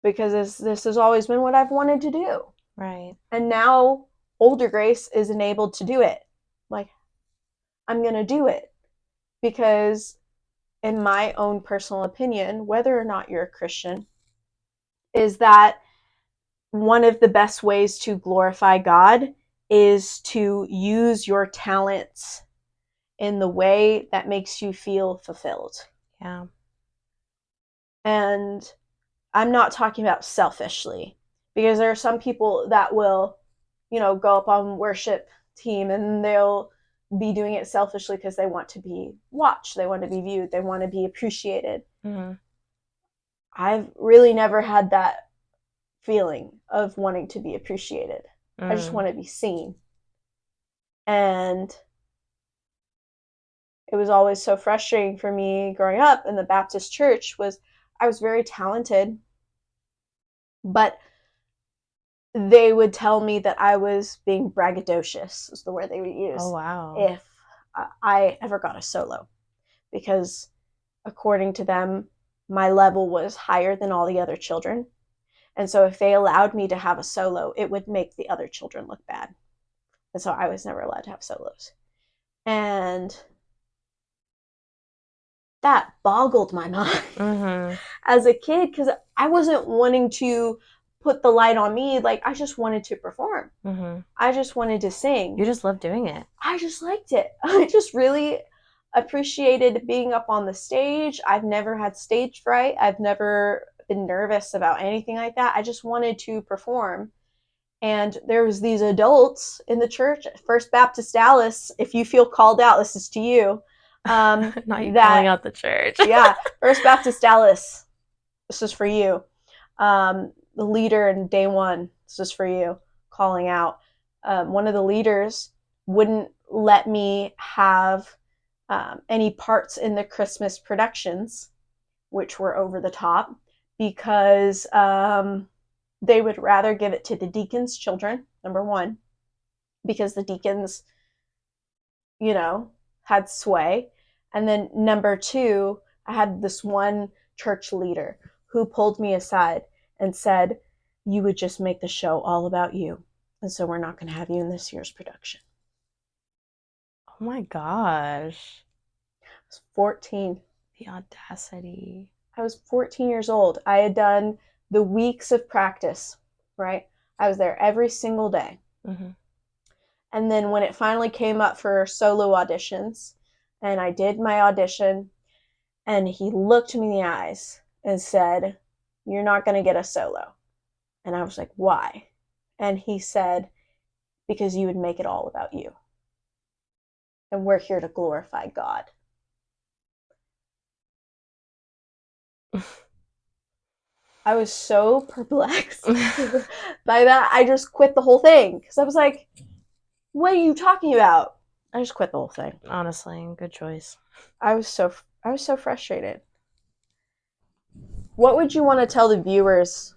because this has always been what I've wanted to do. Right. And now older Grace is enabled to do it. Like, I'm going to do it because in my own personal opinion, whether or not you're a Christian, is that one of the best ways to glorify God is to use your talents in the way that makes you feel fulfilled. Yeah. And I'm not talking about selfishly, because there are some people that will, go up on worship team and they'll be doing it selfishly because they want to be watched, they want to be viewed, they want to be appreciated. I've really never had that feeling of wanting to be appreciated. I just want to be seen. And it was always so frustrating for me growing up in the Baptist church was I was very talented, but they would tell me that I was being braggadocious, is the word they would use. Oh, wow. If I ever got a solo, because according to them, my level was higher than all the other children. And so if they allowed me to have a solo, it would make the other children look bad. And so I was never allowed to have solos. And that boggled my mind as a kid because I wasn't wanting to put the light on me. Like, I just wanted to perform. I just wanted to sing. You just love doing it. I just liked it. I just really appreciated being up on the stage. I've never had stage fright. I've never been nervous about anything like that. I just wanted to perform. And there was these adults in the church, First Baptist Dallas. If you feel called out, this is to you. Not you calling out the church. Yeah, First Baptist Dallas, this is for you. The leader in day one, this is for you, calling out. One of the leaders wouldn't let me have any parts in the Christmas productions, which were over the top, because they would rather give it to the deacons' children, number one, because the deacons, had sway. And then number two, I had this one church leader who pulled me aside and said, you would just make the show all about you. And so we're not going to have you in this year's production. Oh my gosh. I was 14. The audacity. I was 14 years old. I had done the weeks of practice, right? I was there every single day. Mm-hmm. And then when it finally came up for solo auditions, and I did my audition, and he looked me in the eyes and said, you're not going to get a solo. And I was like, why? And he said, because you would make it all about you. And we're here to glorify God. I was so perplexed by that. I just quit the whole thing because I was like, what are you talking about? I just quit the whole thing. Honestly, good choice. I was so frustrated. What would you want to tell the viewers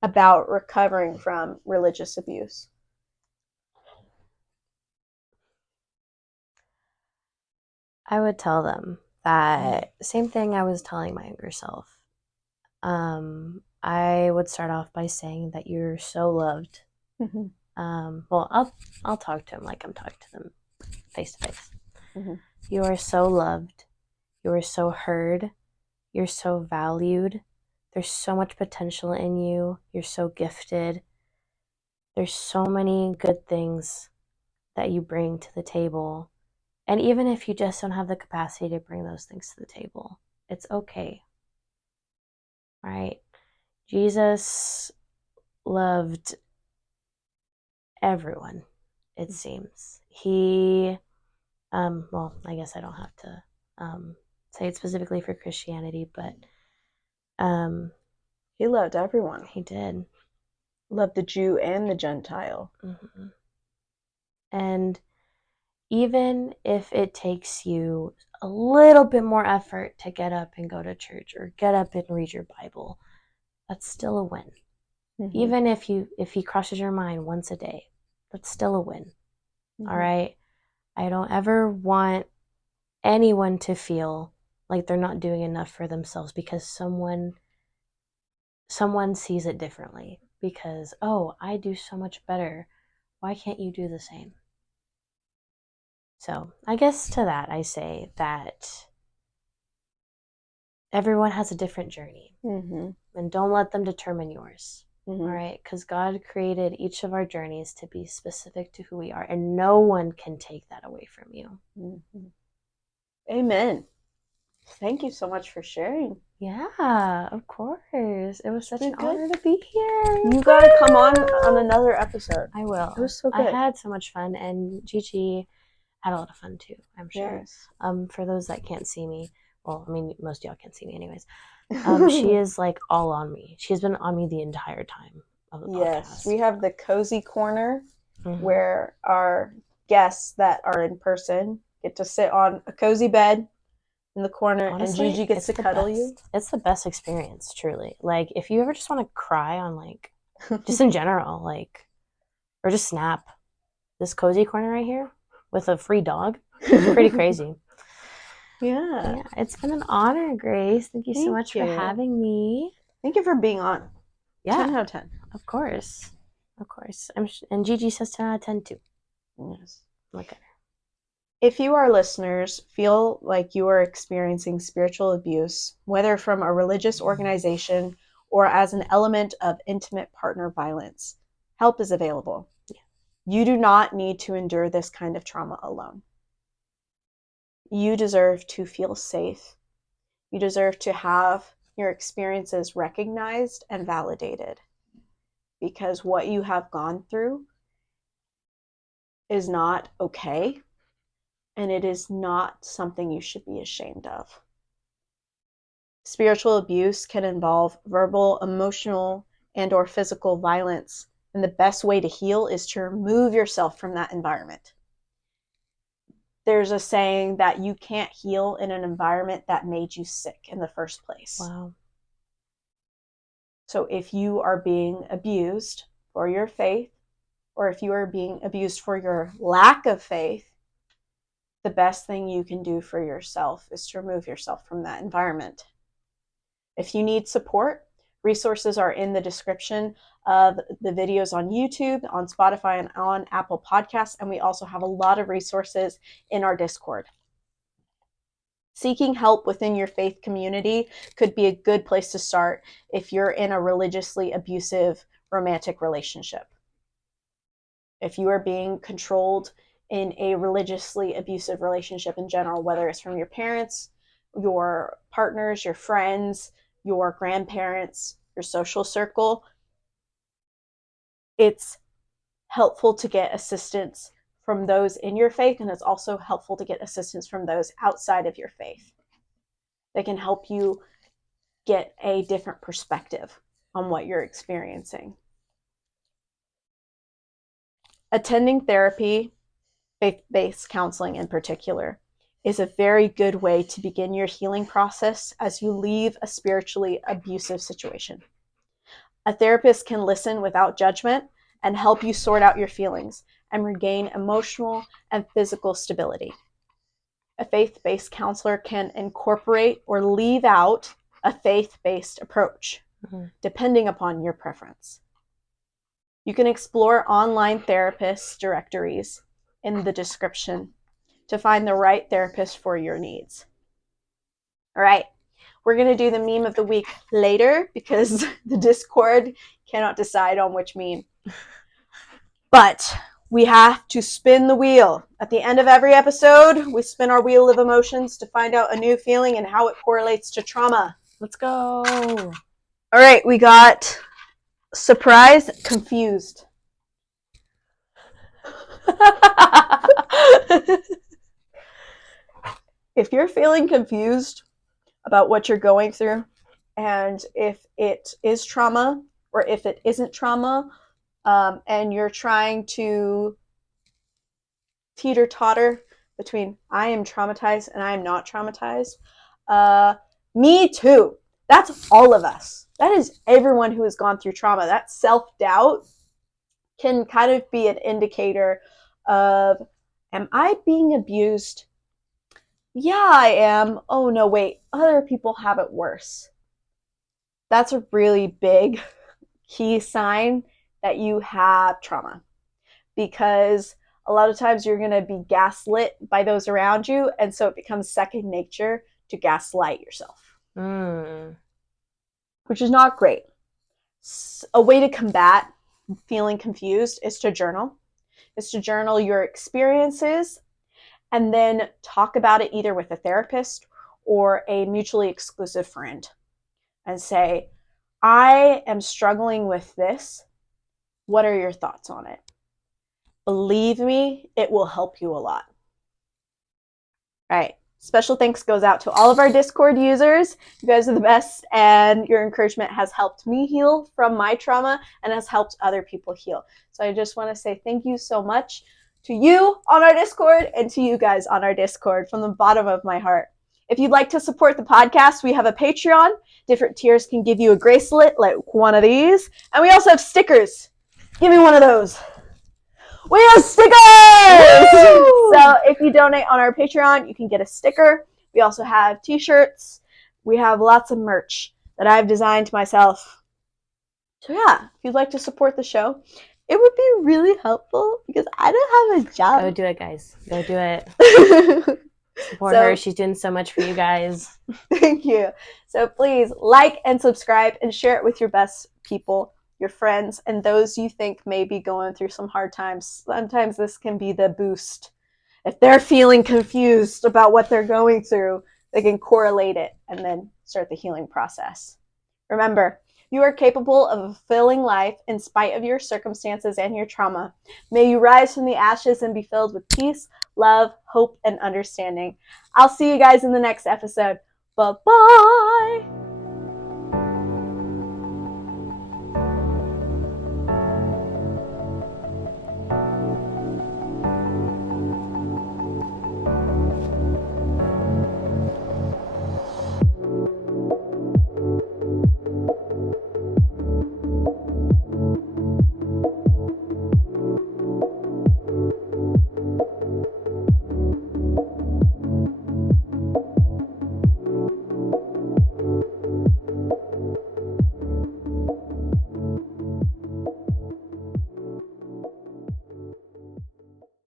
about recovering from religious abuse? I would tell them that same thing I was telling my younger self. I would start off by saying that you're so loved. Mm-hmm. Well, I'll talk to them like I'm talking to them face to face. Mm-hmm. You are so loved. You are so heard. You're so valued. There's so much potential in you. You're so gifted. There's so many good things that you bring to the table. And even if you just don't have the capacity to bring those things to the table, it's okay. Right? Jesus loved everyone, it seems. He, well, I guess I don't have to say it specifically for Christianity, but he loved everyone. He did. Loved the Jew and the Gentile. Mm-hmm. And even if it takes you a little bit more effort to get up and go to church or get up and read your Bible, that's still a win. Mm-hmm. Even if he crosses your mind once a day, that's still a win. Mm-hmm. All right? I don't ever want anyone to feel like they're not doing enough for themselves because someone sees it differently. Because, oh, I do so much better. Why can't you do the same? So I guess to that I say that everyone has a different journey. Mm-hmm. And don't let them determine yours. Mm-hmm. All right? Because God created each of our journeys to be specific to who we are. And no one can take that away from you. Mm-hmm. Amen. Thank you so much for sharing. Yeah, of course. It was such an honor to be here. You gotta come on another episode. I will. It was so good. I had so much fun, and Gigi had a lot of fun too, I'm sure. Yes. For those that can't see me, well, I mean, most of y'all can't see me anyways. She is like all on me. She's been on me the entire time of the podcast. Yes, we have the cozy corner where our guests that are in person get to sit on a cozy bed in the corner. Honestly, and Gigi gets to cuddle you. It's the best experience, truly. Like, if you ever just want to cry on, like, just in general, like, or just snap, this cozy corner right here with a free dog, it's pretty crazy. Yeah. It's been an honor, Grace. Thank you so much for having me. Thank you for being on. Yeah. 10 out of 10. Of course. And Gigi says 10 out of 10 too. Yes. Look at her. If you, our listeners, feel like you are experiencing spiritual abuse, whether from a religious organization or as an element of intimate partner violence, help is available. Yeah. You do not need to endure this kind of trauma alone. You deserve to feel safe. You deserve to have your experiences recognized and validated, because what you have gone through is not okay, and it is not something you should be ashamed of. Spiritual abuse can involve verbal, emotional, and or physical violence, and the best way to heal is to remove yourself from that environment. There's a saying that you can't heal in an environment that made you sick in the first place. Wow. So if you are being abused for your faith, or if you are being abused for your lack of faith, the best thing you can do for yourself is to remove yourself from that environment. If you need support, resources are in the description of the videos on YouTube, on Spotify, and on Apple Podcasts. And we also have a lot of resources in our Discord. Seeking help within your faith community could be a good place to start if you're in a religiously abusive romantic relationship. If you are being controlled in a religiously abusive relationship in general, whether it's from your parents, your partners, your friends, your grandparents, your social circle, it's helpful to get assistance from those in your faith, and it's also helpful to get assistance from those outside of your faith. They can help you get a different perspective on what you're experiencing. Attending therapy, faith-based counseling in particular, is a very good way to begin your healing process as you leave a spiritually abusive situation. A therapist can listen without judgment and help you sort out your feelings and regain emotional and physical stability. A faith-based counselor can incorporate or leave out a faith-based approach, depending upon your preference. You can explore online therapist directories in the description to find the right therapist for your needs. All right, we're going to do the meme of the week later because the Discord cannot decide on which meme. But we have to spin the wheel. At the end of every episode, we spin our wheel of emotions to find out a new feeling and how it correlates to trauma. Let's go. All right, we got surprise, confused. If you're feeling confused about what you're going through, and if it is trauma or if it isn't trauma, and you're trying to teeter-totter between I am traumatized and I am not traumatized, me too. That's all of us. That is everyone who has gone through trauma. That self-doubt can kind of be an indicator of, am I being abused? Yeah, I am. Oh, no, wait. Other people have it worse. That's a really big key sign that you have trauma, because a lot of times you're going to be gaslit by those around you, and so it becomes second nature to gaslight yourself, which is not great. A way to combat feeling confused is to journal. Is to journal your experiences and then talk about it either with a therapist or a mutually exclusive friend and say, I am struggling with this. What are your thoughts on it? Believe me, it will help you a lot. All right. Special thanks goes out to all of our Discord users. You guys are the best, and your encouragement has helped me heal from my trauma and has helped other people heal. So I just want to say thank you so much to you on our Discord and to you guys on our Discord from the bottom of my heart. If you'd like to support the podcast, we have a Patreon. Different tiers can give you a bracelet like one of these. And we also have stickers. Give me one of those. We have stickers! Woo! So if you donate on our Patreon, you can get a sticker. We also have t-shirts. We have lots of merch that I've designed myself. So yeah, if you'd like to support the show, it would be really helpful because I don't have a job. Go do it, guys. Go do it. Support her. She's doing so much for you guys. Thank you. So please like and subscribe and share it with your best people, your friends, and those you think may be going through some hard times. Sometimes this can be the boost. If they're feeling confused about what they're going through, they can correlate it and then start the healing process. Remember, you are capable of a fulfilling life in spite of your circumstances and your trauma. May you rise from the ashes and be filled with peace, love, hope, and understanding. I'll see you guys in the next episode. Bye-bye!